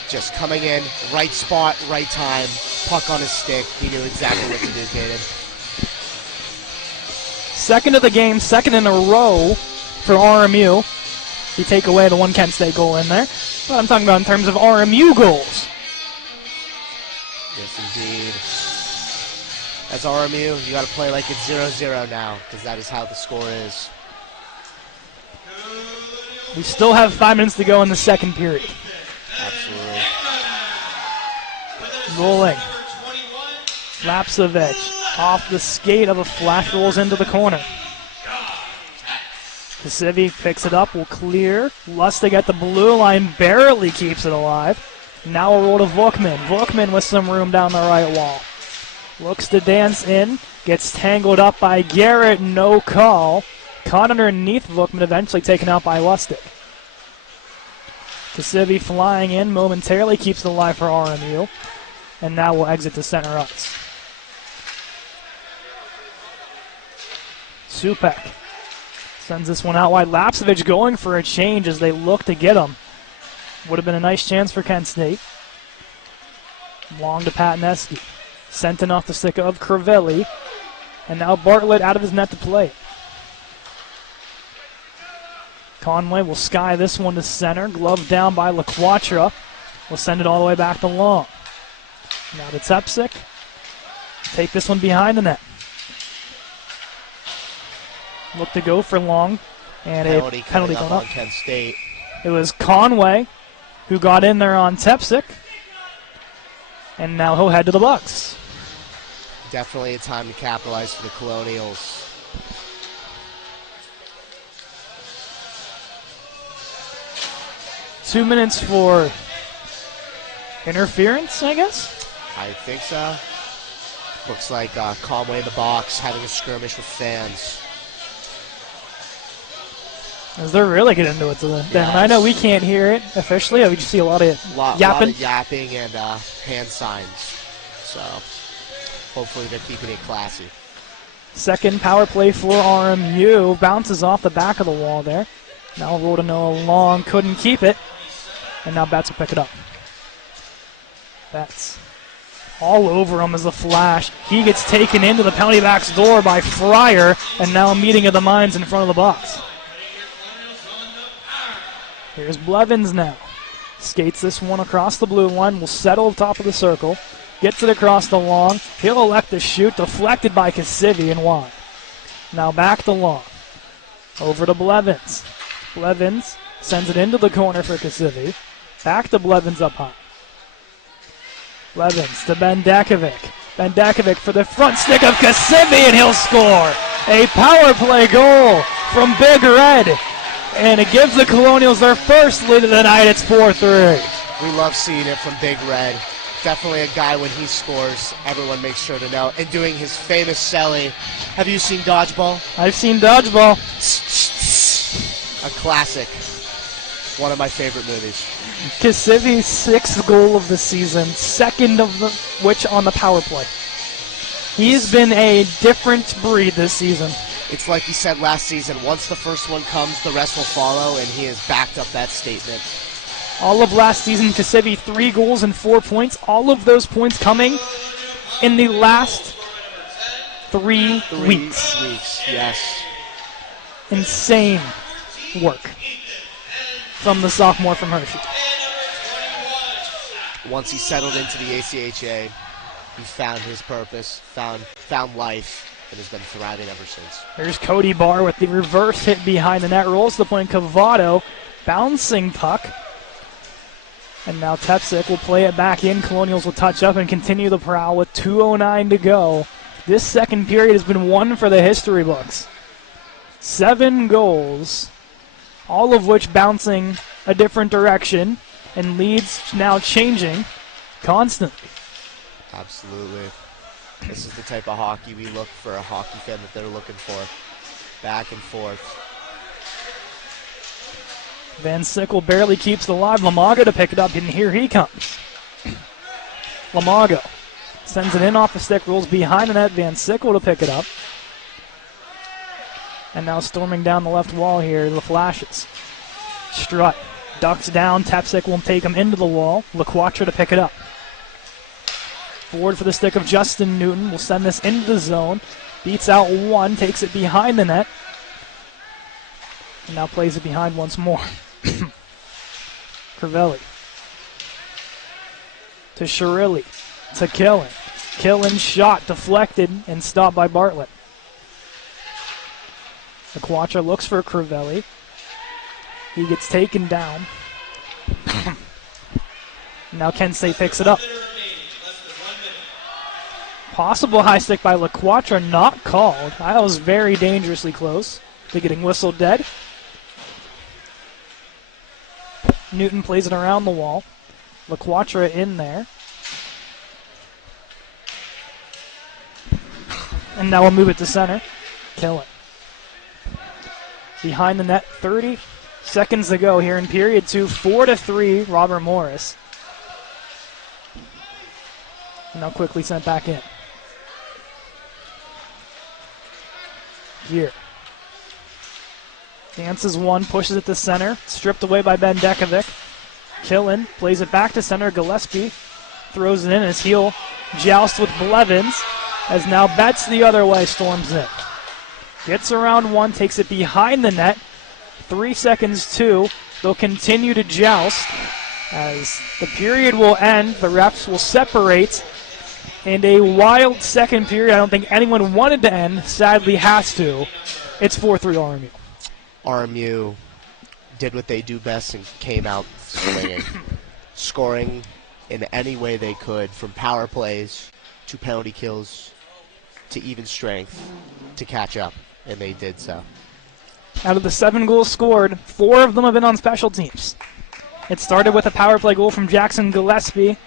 Just coming in, right spot, right time, puck on his stick. He knew exactly what to do, Caden. Second of the game, second in a row for RMU. You take away the one Kent State goal in there. But I'm talking about in terms of RMU goals. Yes, indeed. As RMU, you got to play like it's 0-0 now, because that is how the score is. We still have 5 minutes to go in the second period. Absolutely. Rolling. Lapsevich off the skate of a flash, rolls into the corner. Kasivi picks it up, will clear. Lustig at the blue line, barely keeps it alive. Now a roll to Vukman. Vukman with some room down the right wall. Looks to dance in, gets tangled up by Garrett, no call. Caught underneath Vukman, eventually taken out by Lustig. Kasivi flying in, momentarily keeps it alive for RMU. And now will exit to center ice. Supek sends this one out wide. Lapsevich going for a change as they look to get him. Would have been a nice chance for Kent State. Long to Patneski. Sent in off the stick of Crivelli. And now Bartlett out of his net to play. Conway will sky this one to center. Glove down by LaQuatra. Will send it all the way back to Long. Now to Tepsik. Take this one behind the net. Look to go for Long. And a penalty going up. Kent State. It was Conway who got in there on Tepsik. And now he'll head to the Bucks. Definitely a time to capitalize for the Colonials. Two minutes for interference, I guess? I think so. Looks like Conway in the box having a skirmish with fans. As they're really getting into it to them. Yes. I know we can't hear it officially. We just see a lot of Lot yapping. of yapping and hand signs. So hopefully they're keeping it classy. Second power play for RMU. Bounces off the back of the wall there. Now roll to Noah Long. Couldn't keep it. And now Betts will pick it up. Betts all over him as a flash. He gets taken into the penalty box door by Fryer. And now a meeting of the minds in front of the box. Here's Blevins now. Skates this one across the blue line. Will settle top of the circle. Gets it across the Long. He'll elect to shoot. Deflected by Kasivi and wide. Now back to Long. Over to Blevins. Blevins sends it into the corner for Kasivi. Back to Blevins up high. Blevins to Bendekovic. Bendekovic for the front stick of Kasivi, and he'll score. A power play goal from Big Red. And it gives the Colonials their first lead of the night. It's 4-3. We love seeing it from Big Red. Definitely a guy when he scores, everyone makes sure to know. And doing his famous Selly. Have you seen Dodgeball? I've seen Dodgeball. A classic. One of my favorite movies. Kasivi's sixth goal of the season, second of which on the power play. He's been a different breed this season. It's like he said last season, once the first one comes, the rest will follow, and he has backed up that statement. All of last season, Kasivi 3 goals and 4 points. All of those points coming in the last 3 weeks. Yes. Insane work from the sophomore from Hershey. Once he settled into the ACHA, he found his purpose, found life, and has been thriving ever since. There's Cody Barr with the reverse hit behind the net. Rolls to the point. Cavato bouncing puck. And now Tepsic will play it back in. Colonials will touch up and continue the prowl with 2:09 to go. This second period has been one for the history books. 7 goals, all of which bouncing a different direction, and leads now changing constantly. Absolutely. This is the type of hockey we look for, a hockey fan that they're looking for. Back and forth. Van Sickle barely keeps it alive. Lamago to pick it up, and here he comes. Lamago sends it in off the stick, rolls behind the net. Van Sickle to pick it up. And now storming down the left wall here, the Flashes. Strutt ducks down. Tepsic will take him into the wall. LaQuatra to pick it up. Forward for the stick of Justin Newton. Will send this into the zone. Beats out one, takes it behind the net. And now plays it behind once more. Crivelli. To Shirilli. To Killen. Killen shot deflected and stopped by Bartlett. LaQuatra looks for Crivelli. He gets taken down. Now Kent State picks it up. Possible high stick by LaQuatra, not called. That was very dangerously close to getting whistled dead. Newton plays it around the wall. LaQuatra in there. And now we'll move it to center. Kill it. Behind the net, 30 seconds to go here in period 2. 4-3, Robert Morris. And now quickly sent back in. Gear. Dances one, pushes it to center. Stripped away by Ben Dekovic. Killen plays it back to center. Gillespie throws it in. His heel jousts with Blevins. As now Betts the other way storms in. Gets around one, takes it behind the net. 3 seconds, 2. They'll continue to joust. As the period will end, the refs will separate. And a wild second period I don't think anyone wanted to end, sadly has to. It's 4-3 RMU. RMU did what they do best and came out swinging. Scoring in any way they could, from power plays to penalty kills to even strength to catch up, and they did so. Out of the 7 goals scored, 4 of them have been on special teams. It started with a power play goal from Jackson Gillespie,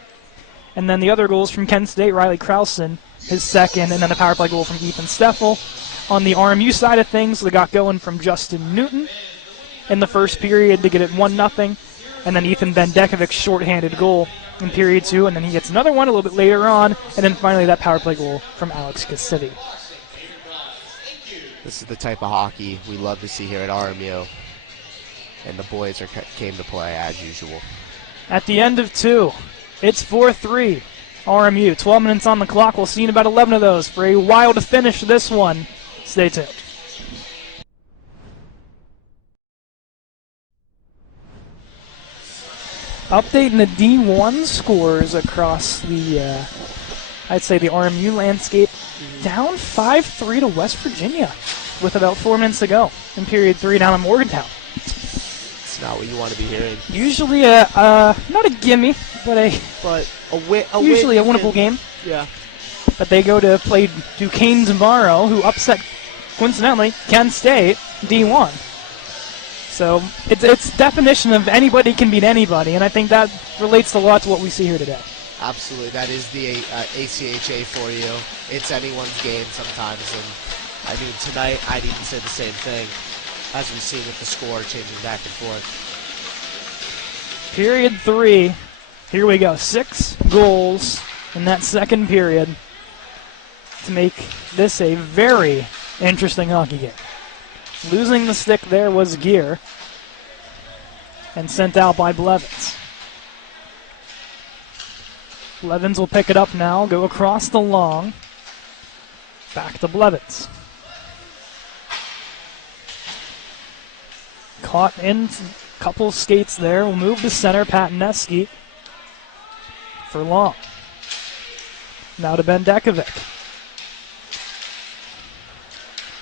and then the other goals from Kent State, Riley Krausen, his second, and then a power play goal from Ethan Steffel. On the RMU side of things, they got going from Justin Newton in the first period to get it 1-0, and then Ethan Bendekovic's shorthanded goal in period 2, and then he gets another one a little bit later on, and then finally that power play goal from Alex Cassidy. This is the type of hockey we love to see here at RMU, and the boys came to play as usual. At the end of 2, it's 4-3 RMU. 12 minutes on the clock. We'll see in about 11 of those for a wild finish to this one. Stay tuned. Updating the D1 scores across the, I'd say the RMU landscape. Down 5-3 to West Virginia with about 4 minutes to go in period 3 down in Morgantown. It's not what you want to be hearing. Usually not a gimme, but usually a winnable game. Yeah. But they go to play Duquesne tomorrow, who upset, coincidentally, Kent State D1. So it's definition of anybody can beat anybody, and I think that relates a lot to what we see here today. Absolutely. That is the ACHA for you. It's anyone's game sometimes. And, I mean, tonight I'd even say the same thing, as we've seen with the score changing back and forth. Period 3. Here we go. 6 goals in that second period to make this a very interesting hockey game. Losing the stick there was Gear and sent out by Blevins. Blevins will pick it up now, go across the long. Back to Blevins. Caught in a couple skates there. We'll move to center. Patineski for Long. Now to Bendekovic.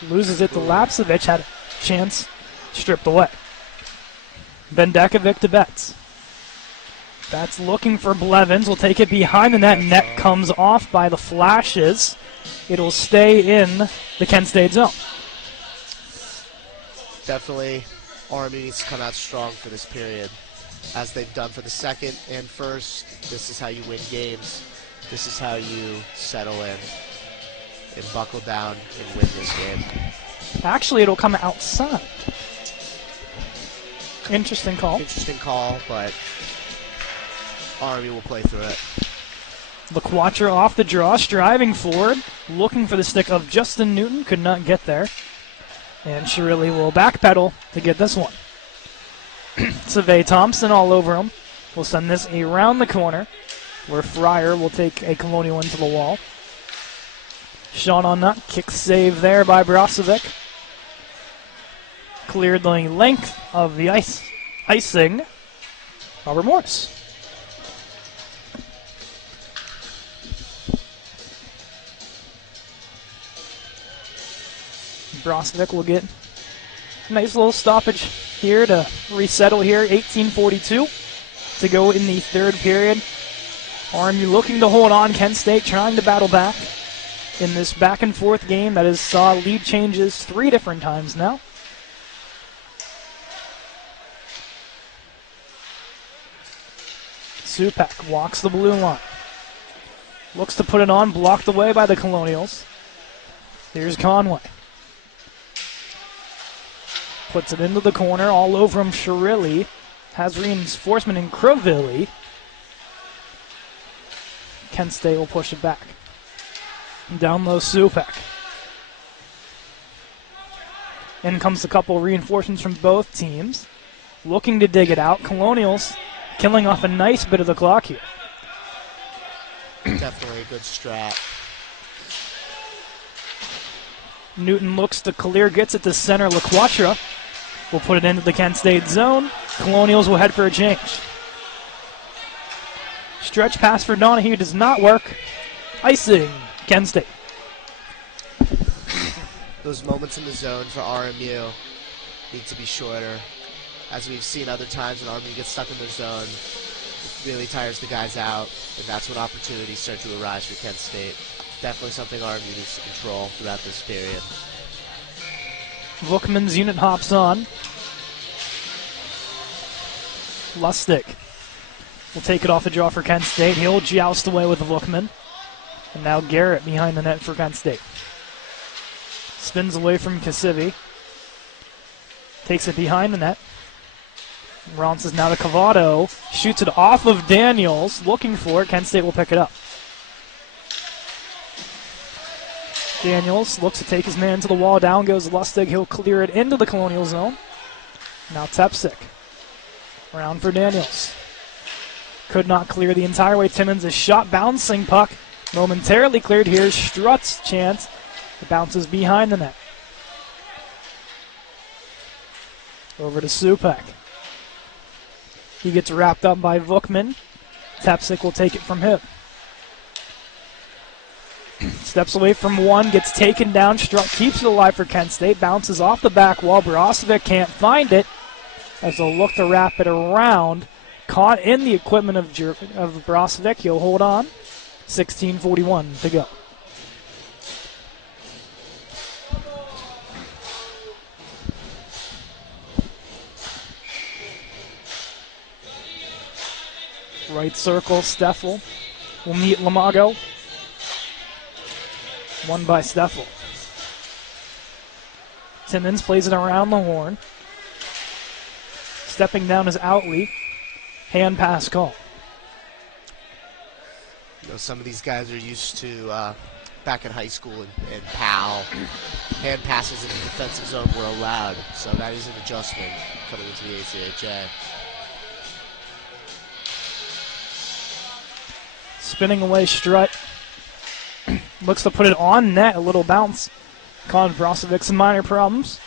Loses it to Lapsevich. Had a chance. Stripped away. Bendekovic to Betts. Betts looking for Blevins. Will take it behind the net. Net comes off by the Flashes. It'll stay in the Kent State zone. Definitely, RMU needs to come out strong for this period, as they've done for the second and first. This is how you win games. This is how you settle in and buckle down and win this game. Actually, it'll come outside. Interesting call. Interesting call, but RMU will play through it. LaQuatra off the draw, striving forward, looking for the stick of Justin Newton, could not get there. And Shirilli will backpedal to get this one. Savay Thompson all over him. Will send this around the corner, where Fryer will take a Colonial into the wall. Sean on nut, kick save there by Brozovic. Cleared the length of the icing. Robert Morris. Brozovic will get a nice little stoppage here to resettle here. 18:42 to go in the third period. RMU looking to hold on. Kent State trying to battle back in this back and forth game that has saw lead changes 3 different times now. Supak walks the blue line. Looks to put it on, blocked away by the Colonials. Here's Conway. Puts it into the corner, all over him, Shirilli. Has reinforcement in Crovilli. Kent State will push it back. Down low, Supak. In comes a couple reinforcements from both teams. Looking to dig it out. Colonials killing off a nice bit of the clock here. Definitely a good strat. Newton looks to clear, gets it to center. LaQuatra will put it into the Kent State zone. Colonials will head for a change. Stretch pass for Donahue does not work. Icing, Kent State. Those moments in the zone for RMU need to be shorter. As we've seen other times when RMU gets stuck in their zone, it really tires the guys out, and that's when opportunities start to arise for Kent State. Definitely something RMU needs to control throughout this period. Bookman's unit hops on. Lustig will take it off the draw for Kent State. He'll joust away with the Bookman. And now Garrett behind the net for Kent State. Spins away from Kasivi. Takes it behind the net. Rounces now to Cavato. Shoots it off of Daniels. Looking for it. Kent State will pick it up. Daniels looks to take his man to the wall. Down goes Lustig. He'll clear it into the Colonial zone. Now Tepsic. Round for Daniels. Could not clear the entire way. Timmons' shot bouncing puck. Momentarily cleared here. Strutt's chance. It bounces behind the net. Over to Supak. He gets wrapped up by Bookman. Tepsic will take it from him. Steps away from one, gets taken down. Strutt keeps it alive for Kent State. Bounces off the back wall. Brozovic can't find it as they'll look to wrap it around. Caught in the equipment of Brozovic. He'll hold on. 16:41 to go. Right circle, Steffel will meet Lamago. Won by Steffel. Timmons plays it around the horn. Stepping down is Outley. Hand pass call. You know, some of these guys are used to back in high school and PAL. Hand passes in the defensive zone were allowed, so that is an adjustment coming into the ACHA. Spinning away Strutt. Looks to put it on net. A little bounce. Caused Brozovic some minor problems.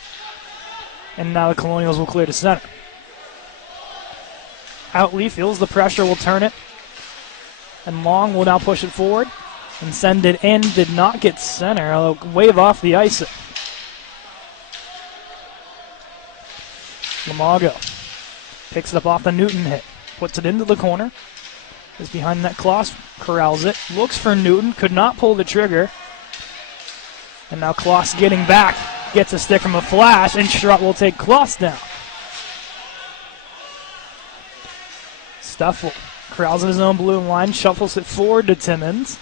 And now the Colonials will clear to center. Outley feels the pressure, will turn it. And Long will now push it forward and send it in. Did not get center. A wave off the ice. Lamago picks it up off the Newton hit. Puts it into the corner. Is behind that Kloss. Corrals it. Looks for Newton. Could not pull the trigger. And now Kloss getting back. Gets a stick from a flash. And Strutt will take Kloss down. Stuffle corrals in his own blue line. Shuffles it forward to Timmins.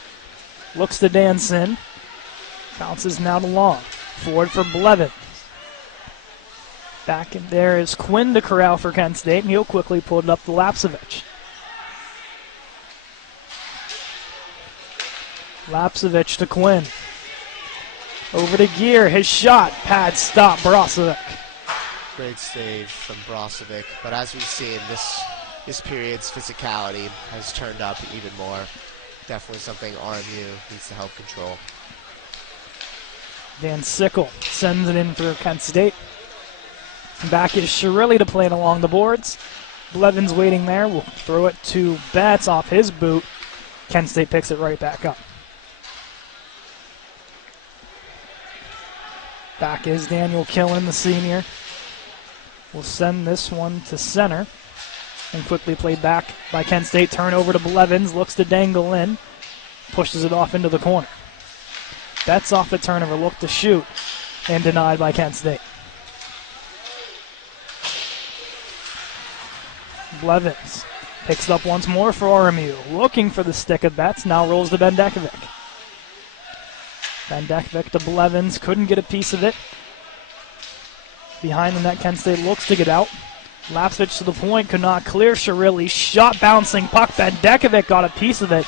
Looks to Danson. Bounces now to Long. Forward for Blevins. Back in there is Quinn to corral for Kent State, and he'll quickly pull it up to Lapsevich. Lapsevich to Quinn. Over to Gear. His shot. Pad stop. Brozovic. Great save from Brozovic, but as we've seen, this period's physicality has turned up even more. Definitely something RMU needs to help control. Van Sickle sends it in for Kent State. Back is Shirilli to play it along the boards. Blevins waiting there. Will throw it to Betts off his boot. Kent State picks it right back up. Back is Daniel Killen, the senior. Will send this one to center. And quickly played back by Kent State. Turnover to Blevins. Looks to dangle in. Pushes it off into the corner. Betts off the turnover. Look to shoot. And denied by Kent State. Blevins picks it up once more for RMU. Looking for the stick of Betts. Now rolls to Bendekovic. Bendekovic to Blevins. Couldn't get a piece of it. Behind the net, Kent State looks to get out. Lapsevich to the point. Could not clear. Shirilli. Shot bouncing puck. Bendekovic got a piece of it.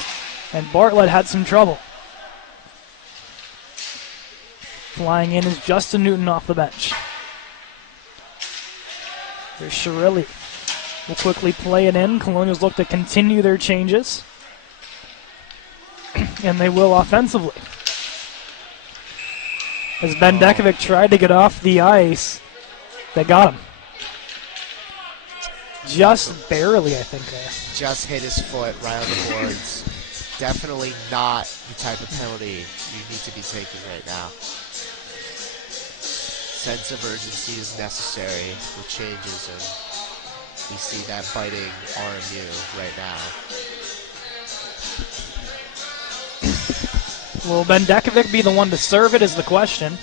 And Bartlett had some trouble. Flying in is Justin Newton off the bench. Here's Shirilli. Will quickly play it in. Colonials look to continue their changes. And they will offensively. As Bendekovic tried to get off the ice, they got him. Just barely, I think. Just hit his foot right on the boards. Definitely not the type of penalty you need to be taking right now. Sense of urgency is necessary with changes, and we see that fighting RMU right now. Will Bendekovic be the one to serve it is the question.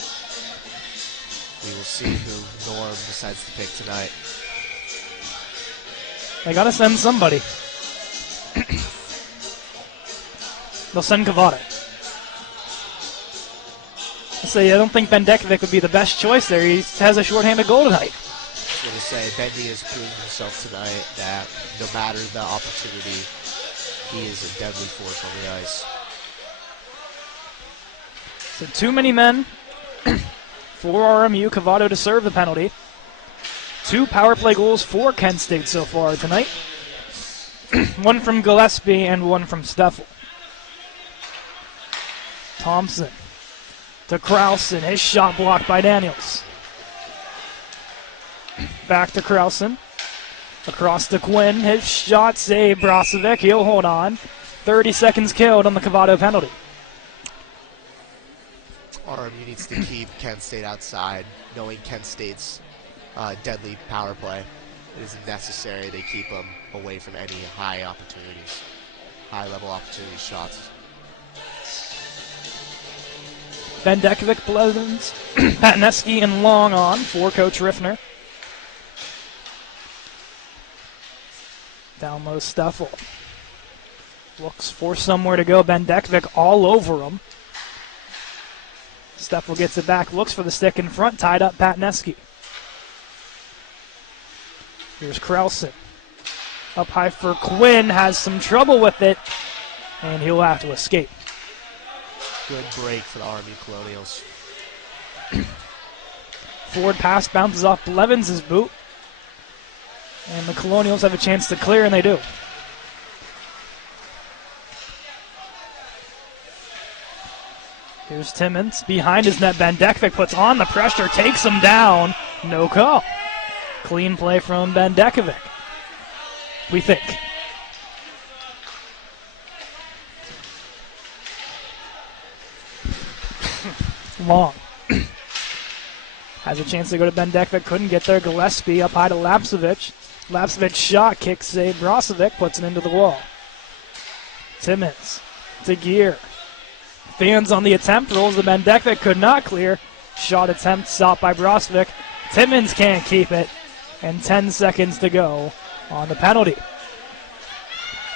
We will see who Norm decides to pick tonight. They got to send somebody. They'll send Cavada. I don't think Bendekovic would be the best choice there. He has a shorthanded goal tonight. I was going to say, Bendy has proven himself tonight that no matter the opportunity, he is a deadly force on the ice. So too many men for RMU. Cavado to serve the penalty. 2 power play goals for Kent State so far tonight. One from Gillespie and one from Steffel. Thompson to Krausen. His shot blocked by Daniels. Back to Krausen. Across to Quinn. His shot saved. Brozovic. He'll hold on. 30 seconds killed on the Cavado penalty. RMU needs to keep Kent State outside, knowing Kent State's deadly power play. It is necessary they keep them away from any high-level opportunity shots. Bendekovic, Blevins, Patneski, and Long on for Coach Riffner. Down low, Steffel. Looks for somewhere to go. Bendekovic all over him. Steffel gets it back, looks for the stick in front, tied up Patneski. Here's Krausen. Up high for Quinn, has some trouble with it, and he'll have to escape. Good break for the RMU Colonials. Forward pass bounces off Blevins' boot. And the Colonials have a chance to clear, and they do. Here's Timmons. Behind his net, Bendekovic puts on the pressure, takes him down. No call. Clean play from Bendekovic, we think. Long. Has a chance to go to Bendekovic, couldn't get there. Gillespie up high to Lapsevich. Lapsevich shot, kick save. Brozovic puts it into the wall. Timmons to Gear. Fans on the attempt, rolls the Bendekovic, could not clear. Shot attempt stopped by Brozovic. Timmons can't keep it, and 10 seconds to go on the penalty.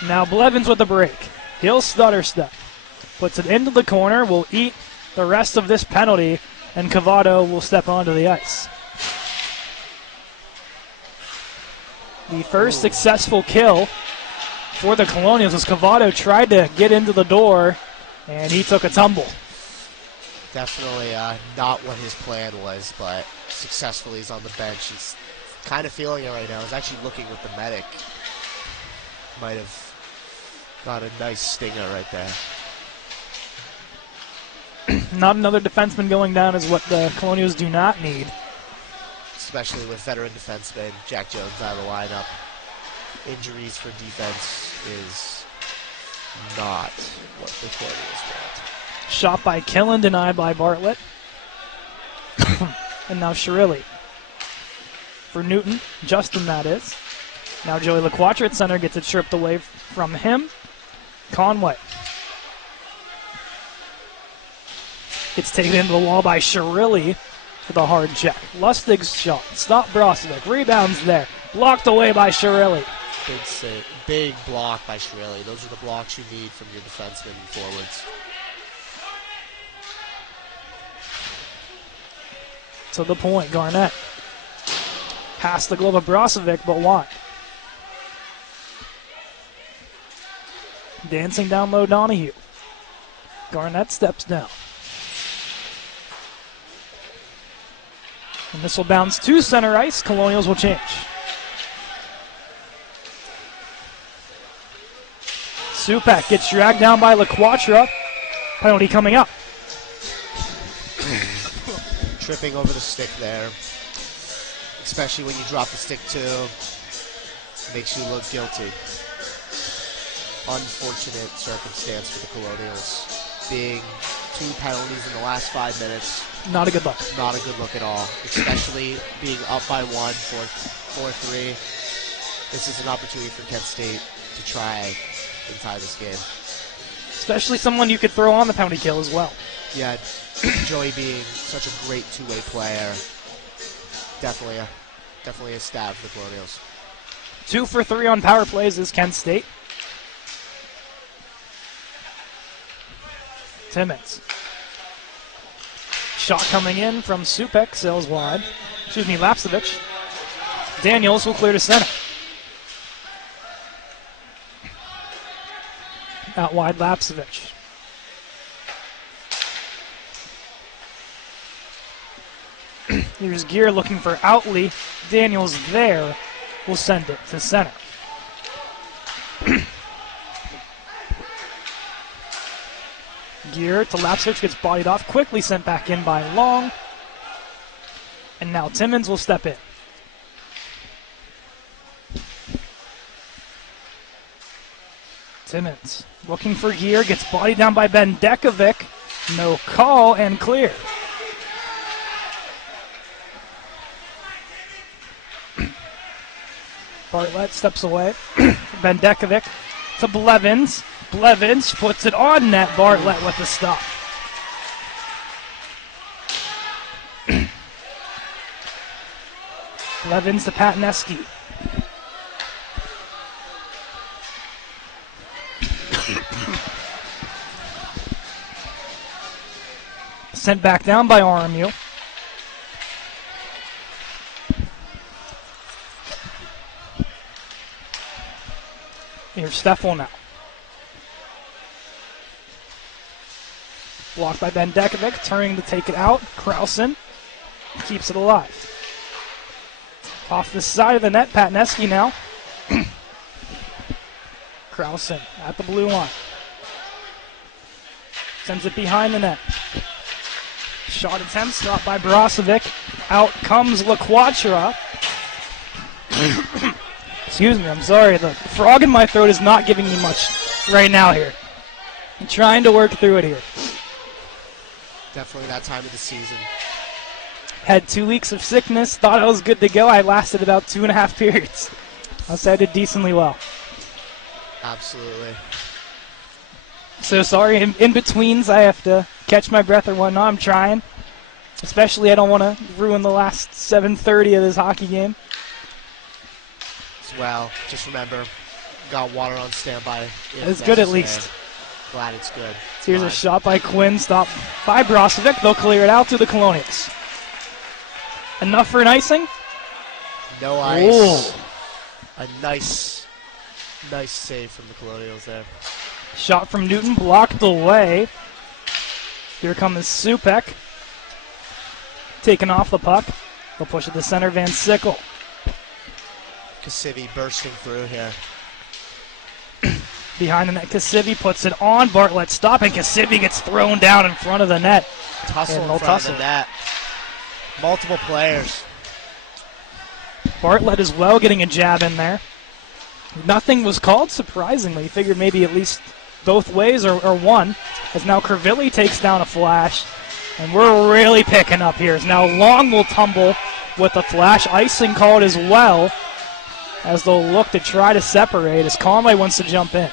Now Blevins with the break. He'll stutter step. Puts it into the corner, will eat the rest of this penalty, and Cavato will step onto the ice. The first successful kill for the Colonials as Cavato tried to get into the door, and he took a tumble. Definitely not what his plan was, but successfully he's on the bench. He's kind of feeling it right now. He's actually looking with the medic. Might have got a nice stinger right there. Not another defenseman going down is what the Colonials do not need. Especially with veteran defenseman Jack Jones out of the lineup. Injuries for defense is not what the Colonials want. Shot by Killen, denied by Bartlett. And now Shirilli. For Newton, Justin that is. Now Joey LaQuatra at center gets it stripped away from him. Conway. Gets taken into the wall by Shirilli for the hard check. Lustig's shot. Stop Brozovic. Rebounds there. Blocked away by Shirilli. Big save. Big block by Shirilli. Those are the blocks you need from your defensemen and forwards. To the point, Garnett. Past the glove of Brozovic, but why? Dancing down low, Donahue. Garnett steps down. And this will bounce to center ice. Colonials will change. Supak gets dragged down by LaQuatra. Penalty coming up. Tripping over the stick there. Especially when you drop the stick too. Makes you look guilty. Unfortunate circumstance for the Colonials. Being 2 penalties in the last 5 minutes. Not a good look. Not a good look at all. Especially being up by 1, 4-3. This is an opportunity for Kent State to try and tie this game. Especially someone you could throw on the penalty kill as well. Yeah, Joey being such a great two-way player. Definitely a stab for the Colonials. 2 for 3 on power plays is Kent State. Timmons. Shot coming in from Supak, sails wide. Lapsevich. Daniels will clear to center. Out wide, Lapsevich. Here's Gear looking for Outley. Daniels there will send it to center. Gear to Lapsevich, gets bodied off, quickly sent back in by Long. And now Timmons will step in. Timmons looking for Gear, gets bodied down by Bendekovic. No call and clear. Bartlett steps away. Bendekovic to Blevins. Blevins puts it on net. Bartlett with the stop. Blevins to Patneski. Sent back down by RMU. Here's Steffel now. Blocked by Bendekovic, turning to take it out. Krausen keeps it alive. Off the side of the net, Patneski now. Krausen at the blue line. Sends it behind the net. Shot attempt stopped by Brozovic. Out comes LaQuatra. Excuse me, I'm sorry. The frog in my throat is not giving me much right now here. I'm trying to work through it here. Definitely that time of the season. Had 2 weeks of sickness. Thought I was good to go. I lasted about 2.5 periods. I did decently well. Absolutely. So sorry, in betweens I have to catch my breath or whatnot. I'm trying. Especially I don't want to ruin the last 7:30 of this hockey game. As well, just remember, got water on standby. It's good at least. Glad it's good. So here's a shot by Quinn, stopped by Brozovic. They'll clear it out to the Colonials. Enough for an icing? No ice. A nice save from the Colonials there. Shot from Newton, blocked away. Here comes Supek. Taking off the puck. They'll push it to center, Van Sickle. Kasivi bursting through here. Behind the net, Kasivi puts it on. Bartlett stopping. Kasivi gets thrown down in front of the net. Tussle in front of the net. Multiple players. Bartlett as well getting a jab in there. Nothing was called, surprisingly. Figured maybe at least both ways or one. As now Kervilli takes down a flash. And we're really picking up here. As now Long will tumble with the flash. Icing called as well. As they'll look to try to separate as Conway wants to jump in.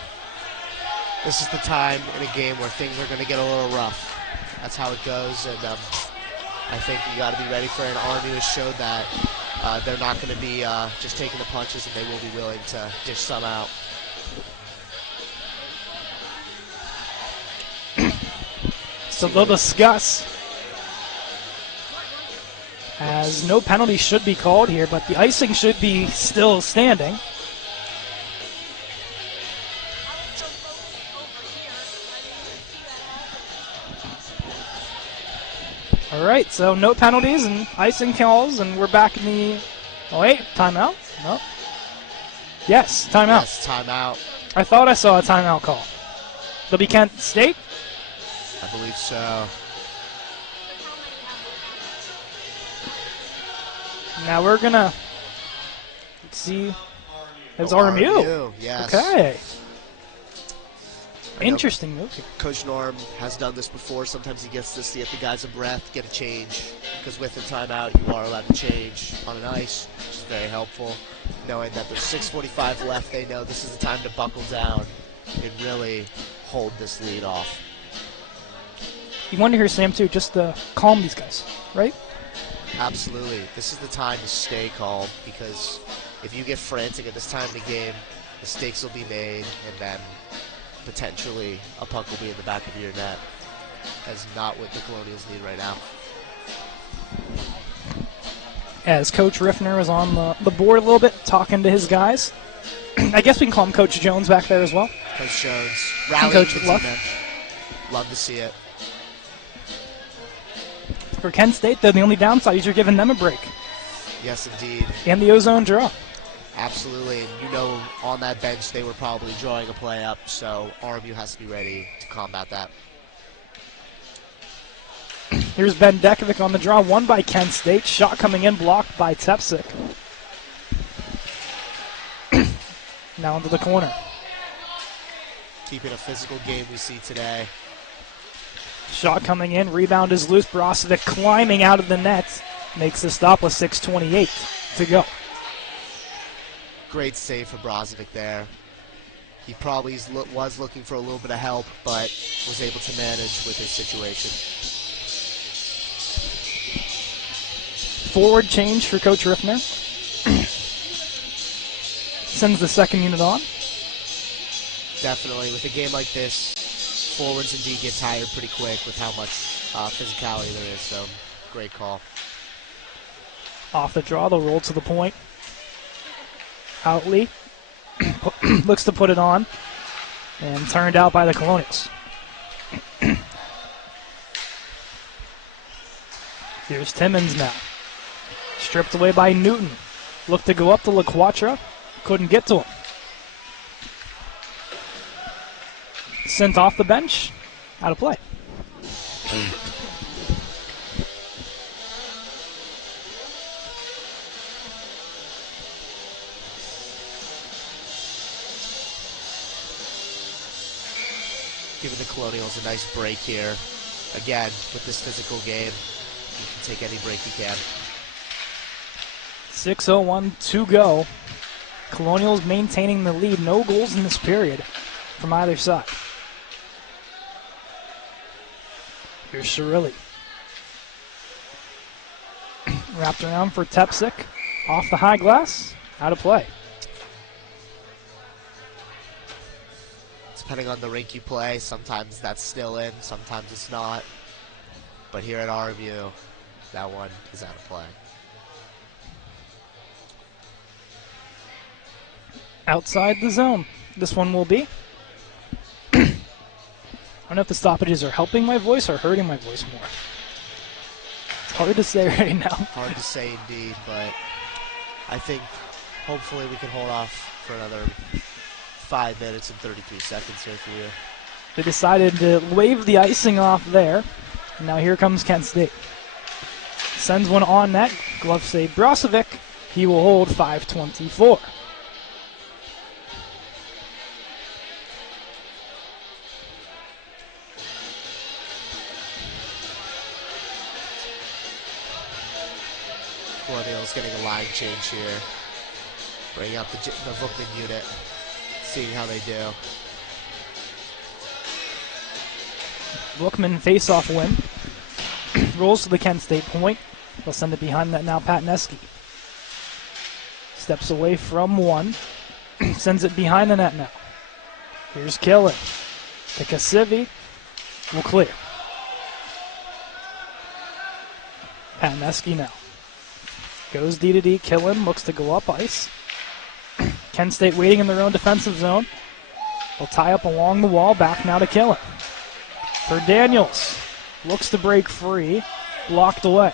This is the time in a game where things are going to get a little rough. That's how it goes, and I think you got to be ready for it. And RMU has showed that they're not going to be just taking the punches, and they will be willing to dish some out. So they'll discuss, as no penalty should be called here, but the icing should be still standing. All right, so no penalties and icing calls, and we're back in the... Oh, wait, timeout? No. Yes, timeout. Yes, timeout. I thought I saw a timeout call. They'll be Kent State? I believe so. Now we're going to see. It's RMU. Yes. Okay. Interesting move here. Coach Norm has done this before. Sometimes he gets this to get the guys a breath, get a change. Because with the timeout, you are allowed to change on an ice, which is very helpful. Knowing that there's 6:45 left, they know this is the time to buckle down and really hold this lead off. You want to hear Sam, too, just to calm these guys, right? Absolutely. This is the time to stay calm, because if you get frantic at this time of the game, mistakes will be made, and then potentially a puck will be in the back of your net. That's not what the Colonials need right now. As Coach Riffner was on the board a little bit, talking to his guys. I guess we can call him Coach Jones back there as well. Coach Jones, rallying Coach the Luck. team in. Love to see it. For Kent State, though, the only downside is you're giving them a break. Yes, indeed. And the ozone draw. Absolutely. And you know, on that bench, they were probably drawing a play up, so RMU has to be ready to combat that. Here's Ben Dekovic on the draw, won by Kent State. Shot coming in, blocked by Tepsik. Now into the corner. Keeping a physical game we see today. Shot coming in, rebound is loose. Brozovic climbing out of the net. Makes the stop with 6:28 to go. Great save for Brozovic there. He probably was looking for a little bit of help, but was able to manage with his situation. Forward change for Coach Riffner. Sends the second unit on. Definitely. With a game like this, forwards indeed get tired pretty quick with how much physicality there is, so great call. Off the draw, they'll roll to the point. Outley looks to put it on, and turned out by the Colonials. Here's Timmons now. Stripped away by Newton. Looked to go up to LaQuatra. Couldn't get to him. Sent off the bench. Out of play. Colonials a nice break here. Again, with this physical game, you can take any break you can. 6:01 to go. Colonials maintaining the lead. No goals in this period from either side. Here's Shirilli. Wrapped around for Tepsik. Off the high glass. Out of play. Depending on the rink you play, sometimes that's still in, sometimes it's not. But here at RMU, that one is out of play. Outside the zone, this one will be. I don't know if the stoppages are helping my voice or hurting my voice more. It's hard to say right now. Hard to say indeed, but I think hopefully we can hold off for another 5 minutes and 33 seconds here for you. They decided to wave the icing off there. Now here comes Kent State. Sends one on net. Glove save Brozovic. He will hold 5:24. Colonials getting a line change here. Bringing up the Vukman unit. Seeing how they do. Vukman face-off win. Rolls to the Kent State point. They'll send it behind that now. Patneski steps away from one. Sends it behind the net now. Here's Killen. Pikasivi will clear. Patneski now. Goes D to D. Killen looks to go up ice. Kent State waiting in their own defensive zone. They'll tie up along the wall. Back now to Killen. For Daniels. Looks to break free. Blocked away.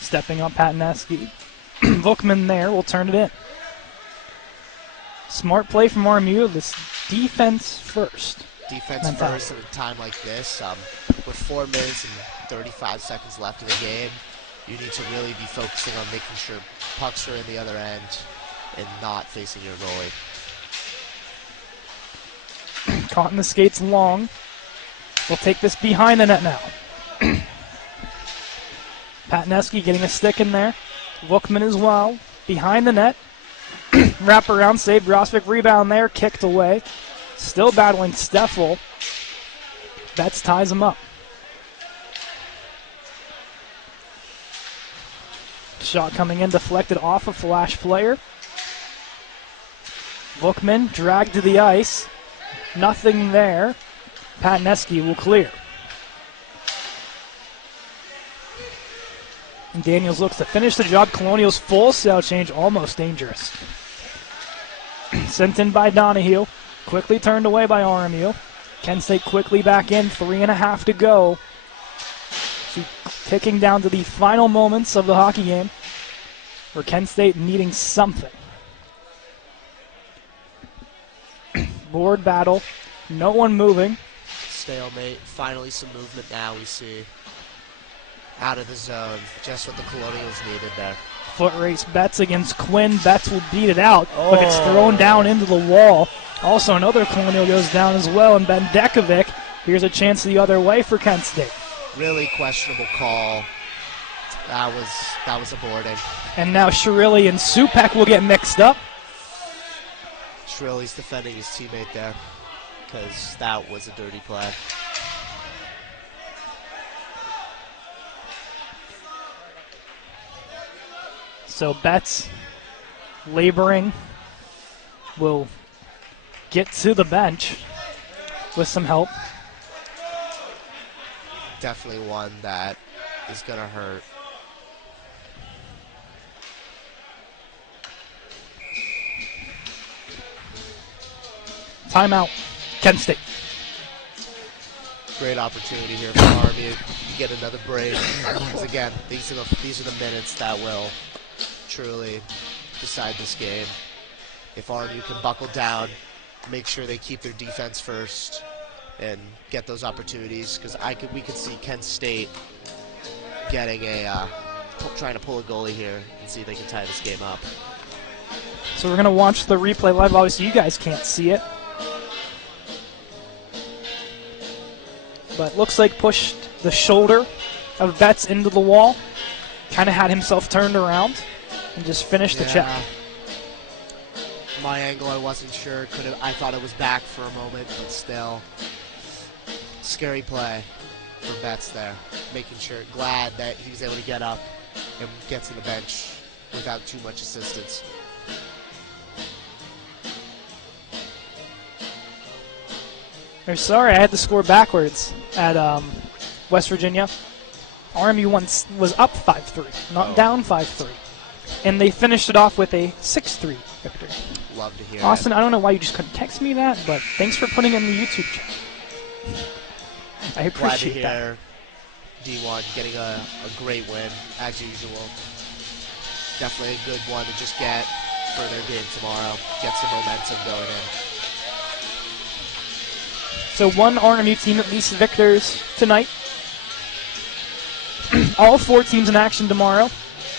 Stepping up Patneski. Vukman there will turn it in. Smart play from RMU. This defense first. Defense mentality. first at a time like this. With 4 minutes and 35 seconds left in the game, you need to really be focusing on making sure pucks are in the other end and not facing your goalie. Caught in the skates long. We'll take this behind the net now. Patneski getting a stick in there. Vukman as well. Behind the net. Wrap around, save. Brozovic rebound there. Kicked away. Still battling Steffel. Betts ties him up. Shot coming in, deflected off a Flash player. Vukman dragged to the ice. Nothing there. Patneski will clear. And Daniels looks to finish the job. Colonials full sail change, almost dangerous. Sent in by Donahue. Quickly turned away by RMU. Kent State quickly back in. 3.5 to go. So ticking down to the final moments of the hockey game. For Kent State needing something. Board battle. No one moving. Stalemate. Finally some movement now we see. Out of the zone. Just what the Colonials needed there. Foot race Betts against Quinn. Betts will beat it out, but it's thrown down into the wall. Also another Colonial goes down as well, and Bendekovic. Here's a chance the other way for Kent State. Really questionable call. That was a boarding. And now Shirilli and Supek will get mixed up. Shirilli's defending his teammate there because that was a dirty play. So Betts, laboring, will get to the bench with some help. Definitely one that is going to hurt. Timeout, Kent State. Great opportunity here for RMU to get another break. Because again, these are the minutes that will truly decide this game. If RMU can buckle down, make sure they keep their defense first, and get those opportunities. Because we could see Kent State getting trying to pull a goalie here and see if they can tie this game up. So we're going to watch the replay live. Obviously, you guys can't see it. but looks like pushed the shoulder of Betts into the wall. Kind of had himself turned around and just finished the check. My angle, I wasn't sure. I thought it was back for a moment, but still. Scary play for Betts there. Making sure, glad that he was able to get up and get to the bench without too much assistance. I'm sorry, I had the score backwards at West Virginia. RMU once was up 5-3, not down 5-3. And they finished it off with a 6-3 victory. Love to hear Austin, it. I don't know why you just couldn't text me that, but thanks for putting it in the YouTube chat. I appreciate Glad that. to hear D1 getting a great win, as usual. Definitely a good one to just get for their game tomorrow. Get some momentum going in. So one RMU team at least victors tonight. All 4 teams in action tomorrow,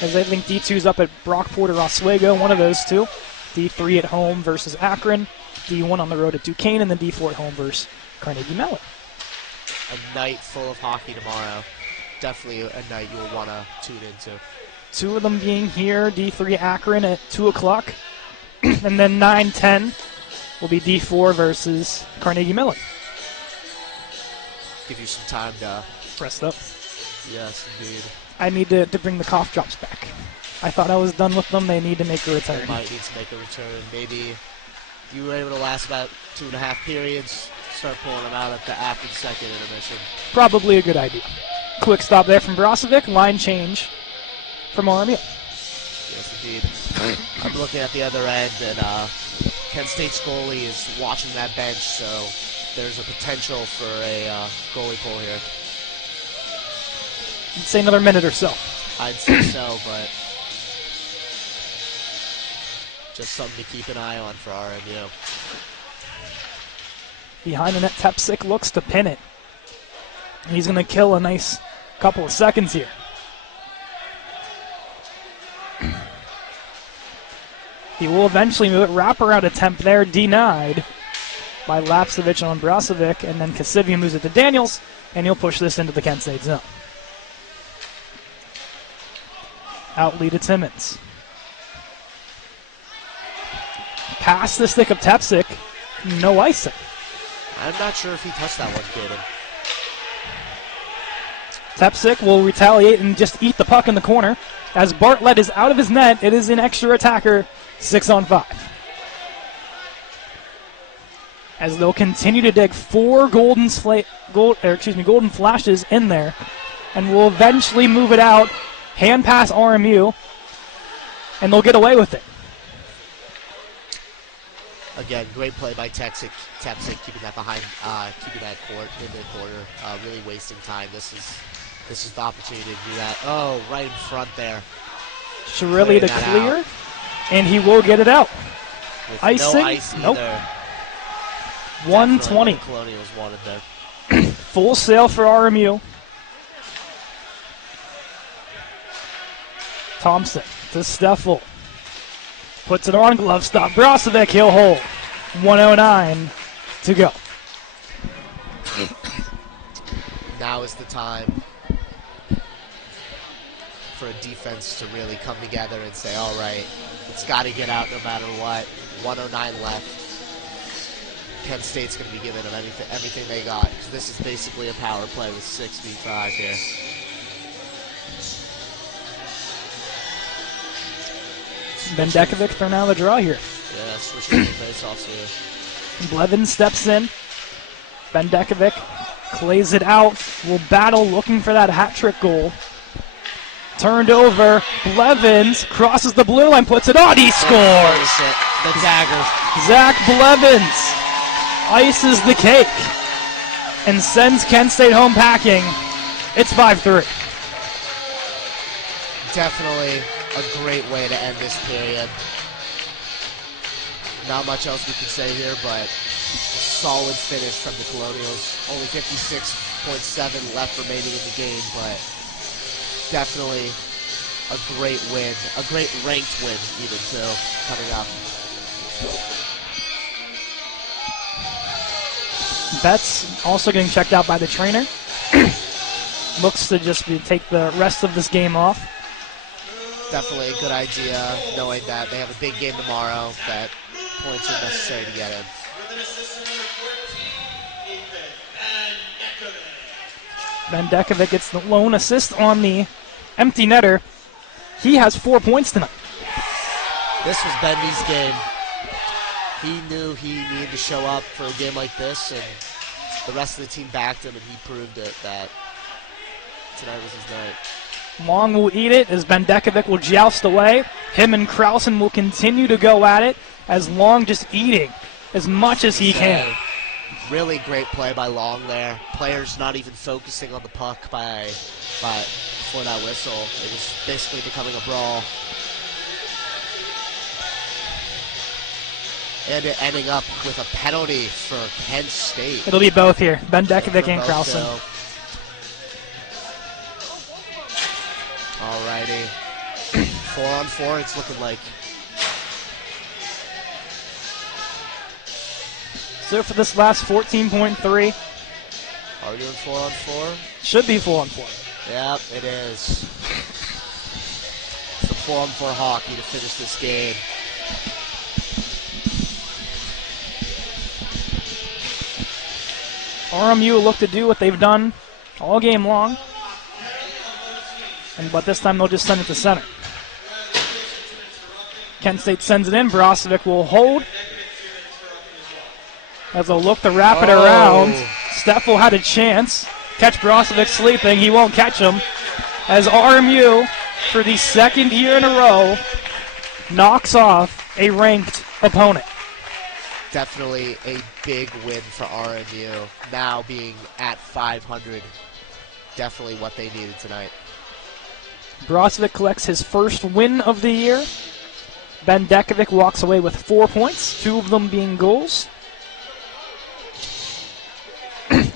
as I think D2's up at Brockport or Oswego, one of those two. D3 at home versus Akron, D1 on the road at Duquesne, and then D4 at home versus Carnegie Mellon. A night full of hockey tomorrow. Definitely a night you'll want to tune into. 2 of them being here, D3 Akron at 2 o'clock, and then 9-10 will be D4 versus Carnegie Mellon. Give you some time to... Rest up. Yes, indeed. I need to bring the cough drops back. I thought I was done with them. They need to make a return. They might need to make a return. Maybe you were able to last about 2.5 periods. Start pulling them out after the second intermission. Probably a good idea. Quick stop there from Brozovic. Line change from RMU. Yes, indeed. I'm looking at the other end, and Kent State's goalie is watching that bench, so there's a potential for a goalie pull here. I'd say another minute or so. I'd say so, but just something to keep an eye on for RMU. Behind the net, Tepsik looks to pin it. He's going to kill a nice couple of seconds here. He will eventually move it. Wraparound attempt there, denied by Lapsevich on Brozovic, and then Kasivian moves it to Daniels, and he'll push this into the Kent State zone. Out lead to Timmons. Past the stick of Tepsik, no icing. I'm not sure if he touched that one, Caden. Tepsik will retaliate and just eat the puck in the corner. As Bartlett is out of his net, it is an extra attacker, 6-on-5. As they'll continue to dig 4 golden flashes in there, and will eventually move it out, hand pass RMU, and they'll get away with it. Again, great play by Tepsik, keeping that behind, keeping that court in the corner, really wasting time. This is the opportunity to do that. Oh, right in front there. Shirley to clear, and he will get it out. With Icing? No ice Nope. either. 120. Colonials wanted there. Full sail for RMU. Thompson to Steffel. Puts it on, glove stop. Brozovic, he'll hold. 1:09 to go. Now is the time for a defense to really come together and say, all right, it's got to get out no matter what. 1:09 left. Kent State's going to be giving them everything they got, because this is basically a power play with 6v5 here. Bendekovic throwing out the draw here. Yeah, switching the face-offs here. Blevins steps in. Bendekovic clays it out. Will battle looking for that hat trick goal. Turned over. Blevins crosses the blue line, puts it on. He scores. The dagger. Zach Blevins ices the cake and sends Kent State home packing. It's 5-3. Definitely a great way to end this period. Not much else we can say here, but a solid finish from the Colonials. Only 56.7 left remaining in the game, but definitely a great win. A great ranked win, even, too, coming up. Betts also getting checked out by the trainer. Looks to just take the rest of this game off. Definitely a good idea, knowing that they have a big game tomorrow, that points are necessary to get in. Bendekovic gets the lone assist on the empty netter. He has 4 points tonight. This was Bendy's game. He knew he needed to show up for a game like this, and the rest of the team backed him, and he proved it that tonight was his night. Long will eat it as Bendekovic will joust away. Him and Krausen will continue to go at it as Long just eating as much as he can. Really great play by Long there. Players not even focusing on the puck before that whistle. It was basically becoming a brawl. And it ending up with a penalty for Kent State. It'll be both here, Bendekovic and Krausen. Alrighty. 4-on-4, it's looking like. So for this last 14.3, Are we doing 4-on-4? should be 4-on-4. Yep, it is. Some 4-on-4 hockey to finish this game. RMU will look to do what they've done all game long, but this time they'll just send it to center. Kent State sends it in. Brozovic will hold as they'll look to wrap it around. Steffel had a chance. Catch Brozovic sleeping. He won't catch him as RMU, for the second year in a row, knocks off a ranked opponent. Definitely a big win for RMU. Now being at 500, definitely what they needed tonight. Brozovic collects his first win of the year. Bendekovic walks away with 4 points, 2 of them being goals.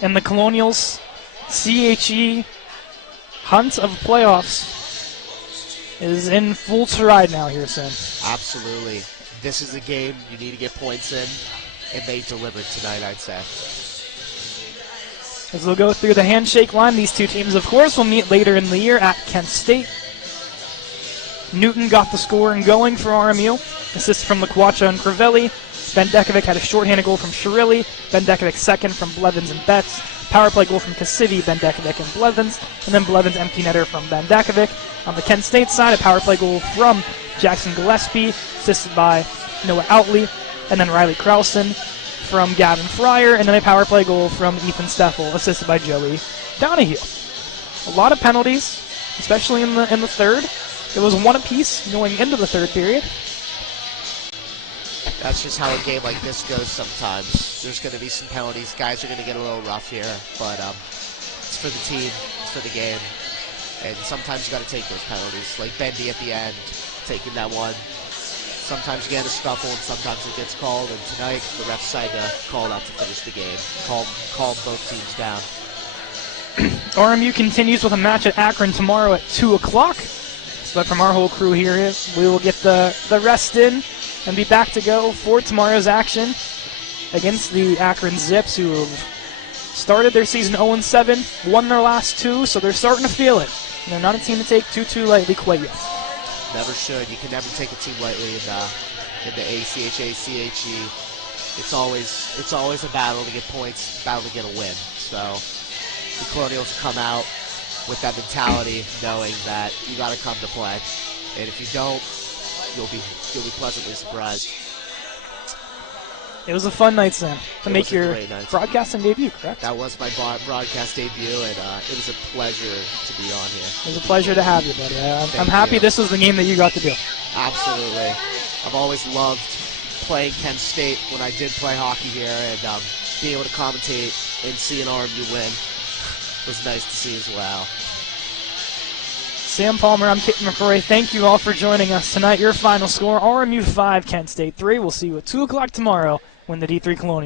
And the Colonials' CHE hunt of playoffs is in full stride now here, Sam. Absolutely. This is a game you need to get points in, and they delivered tonight, I'd say. As we'll go through the handshake line, these two teams, of course, will meet later in the year at Kent State. Newton got the scoring going for RMU. Assists from LaQuacha and Crivelli. Bendekovic had a shorthanded goal from Shirilli. Bendekovic second from Blevins and Betts. Power play goal from Cassidy, Bendekovic, and Blevins. And then Blevins empty netter from Bendekovic. On the Kent State side, a power play goal from Jackson Gillespie, assisted by Noah Outley. And then Riley Krausen from Gavin Fryer. And then a power play goal from Ethan Steffel, assisted by Joey Donahue. A lot of penalties, especially in the third. It was one apiece going into the third period. That's just how a game like this goes sometimes. There's going to be some penalties. Guys are going to get a little rough here, but it's for the team, it's for the game. And sometimes you got to take those penalties, like Bendy at the end, taking that one. Sometimes you get a scuffle, and sometimes it gets called. And tonight, the refs decided to call out to finish the game, calm both teams down. RMU continues with a match at Akron tomorrow at 2 o'clock. But from our whole crew here, we will get the rest in and be back to go for tomorrow's action against the Akron Zips, who have started their season 0-7, won their last 2, so they're starting to feel it. And they're not a team to take too lightly quite yet. Never should. You can never take a team lightly in the ACHA, CHE. It's always a battle to get points, a battle to get a win. So the Colonials come out with that mentality, knowing that you got to come to play, and if you don't, you'll be pleasantly surprised. It was a fun night, Sam, to make your broadcasting debut, correct? That was my broadcast debut, and it was a pleasure to be on here. It was a pleasure to have you, buddy. I'm happy this was the game that you got to do. Absolutely. I've always loved playing Kent State when I did play hockey here, and being able to commentate and see an RMU win was nice to see as well. Sam Palmer, I'm Kit McCrory. Thank you all for joining us tonight. Your final score, RMU 5, Kent State 3. We'll see you at 2 o'clock tomorrow when the D3 Colonials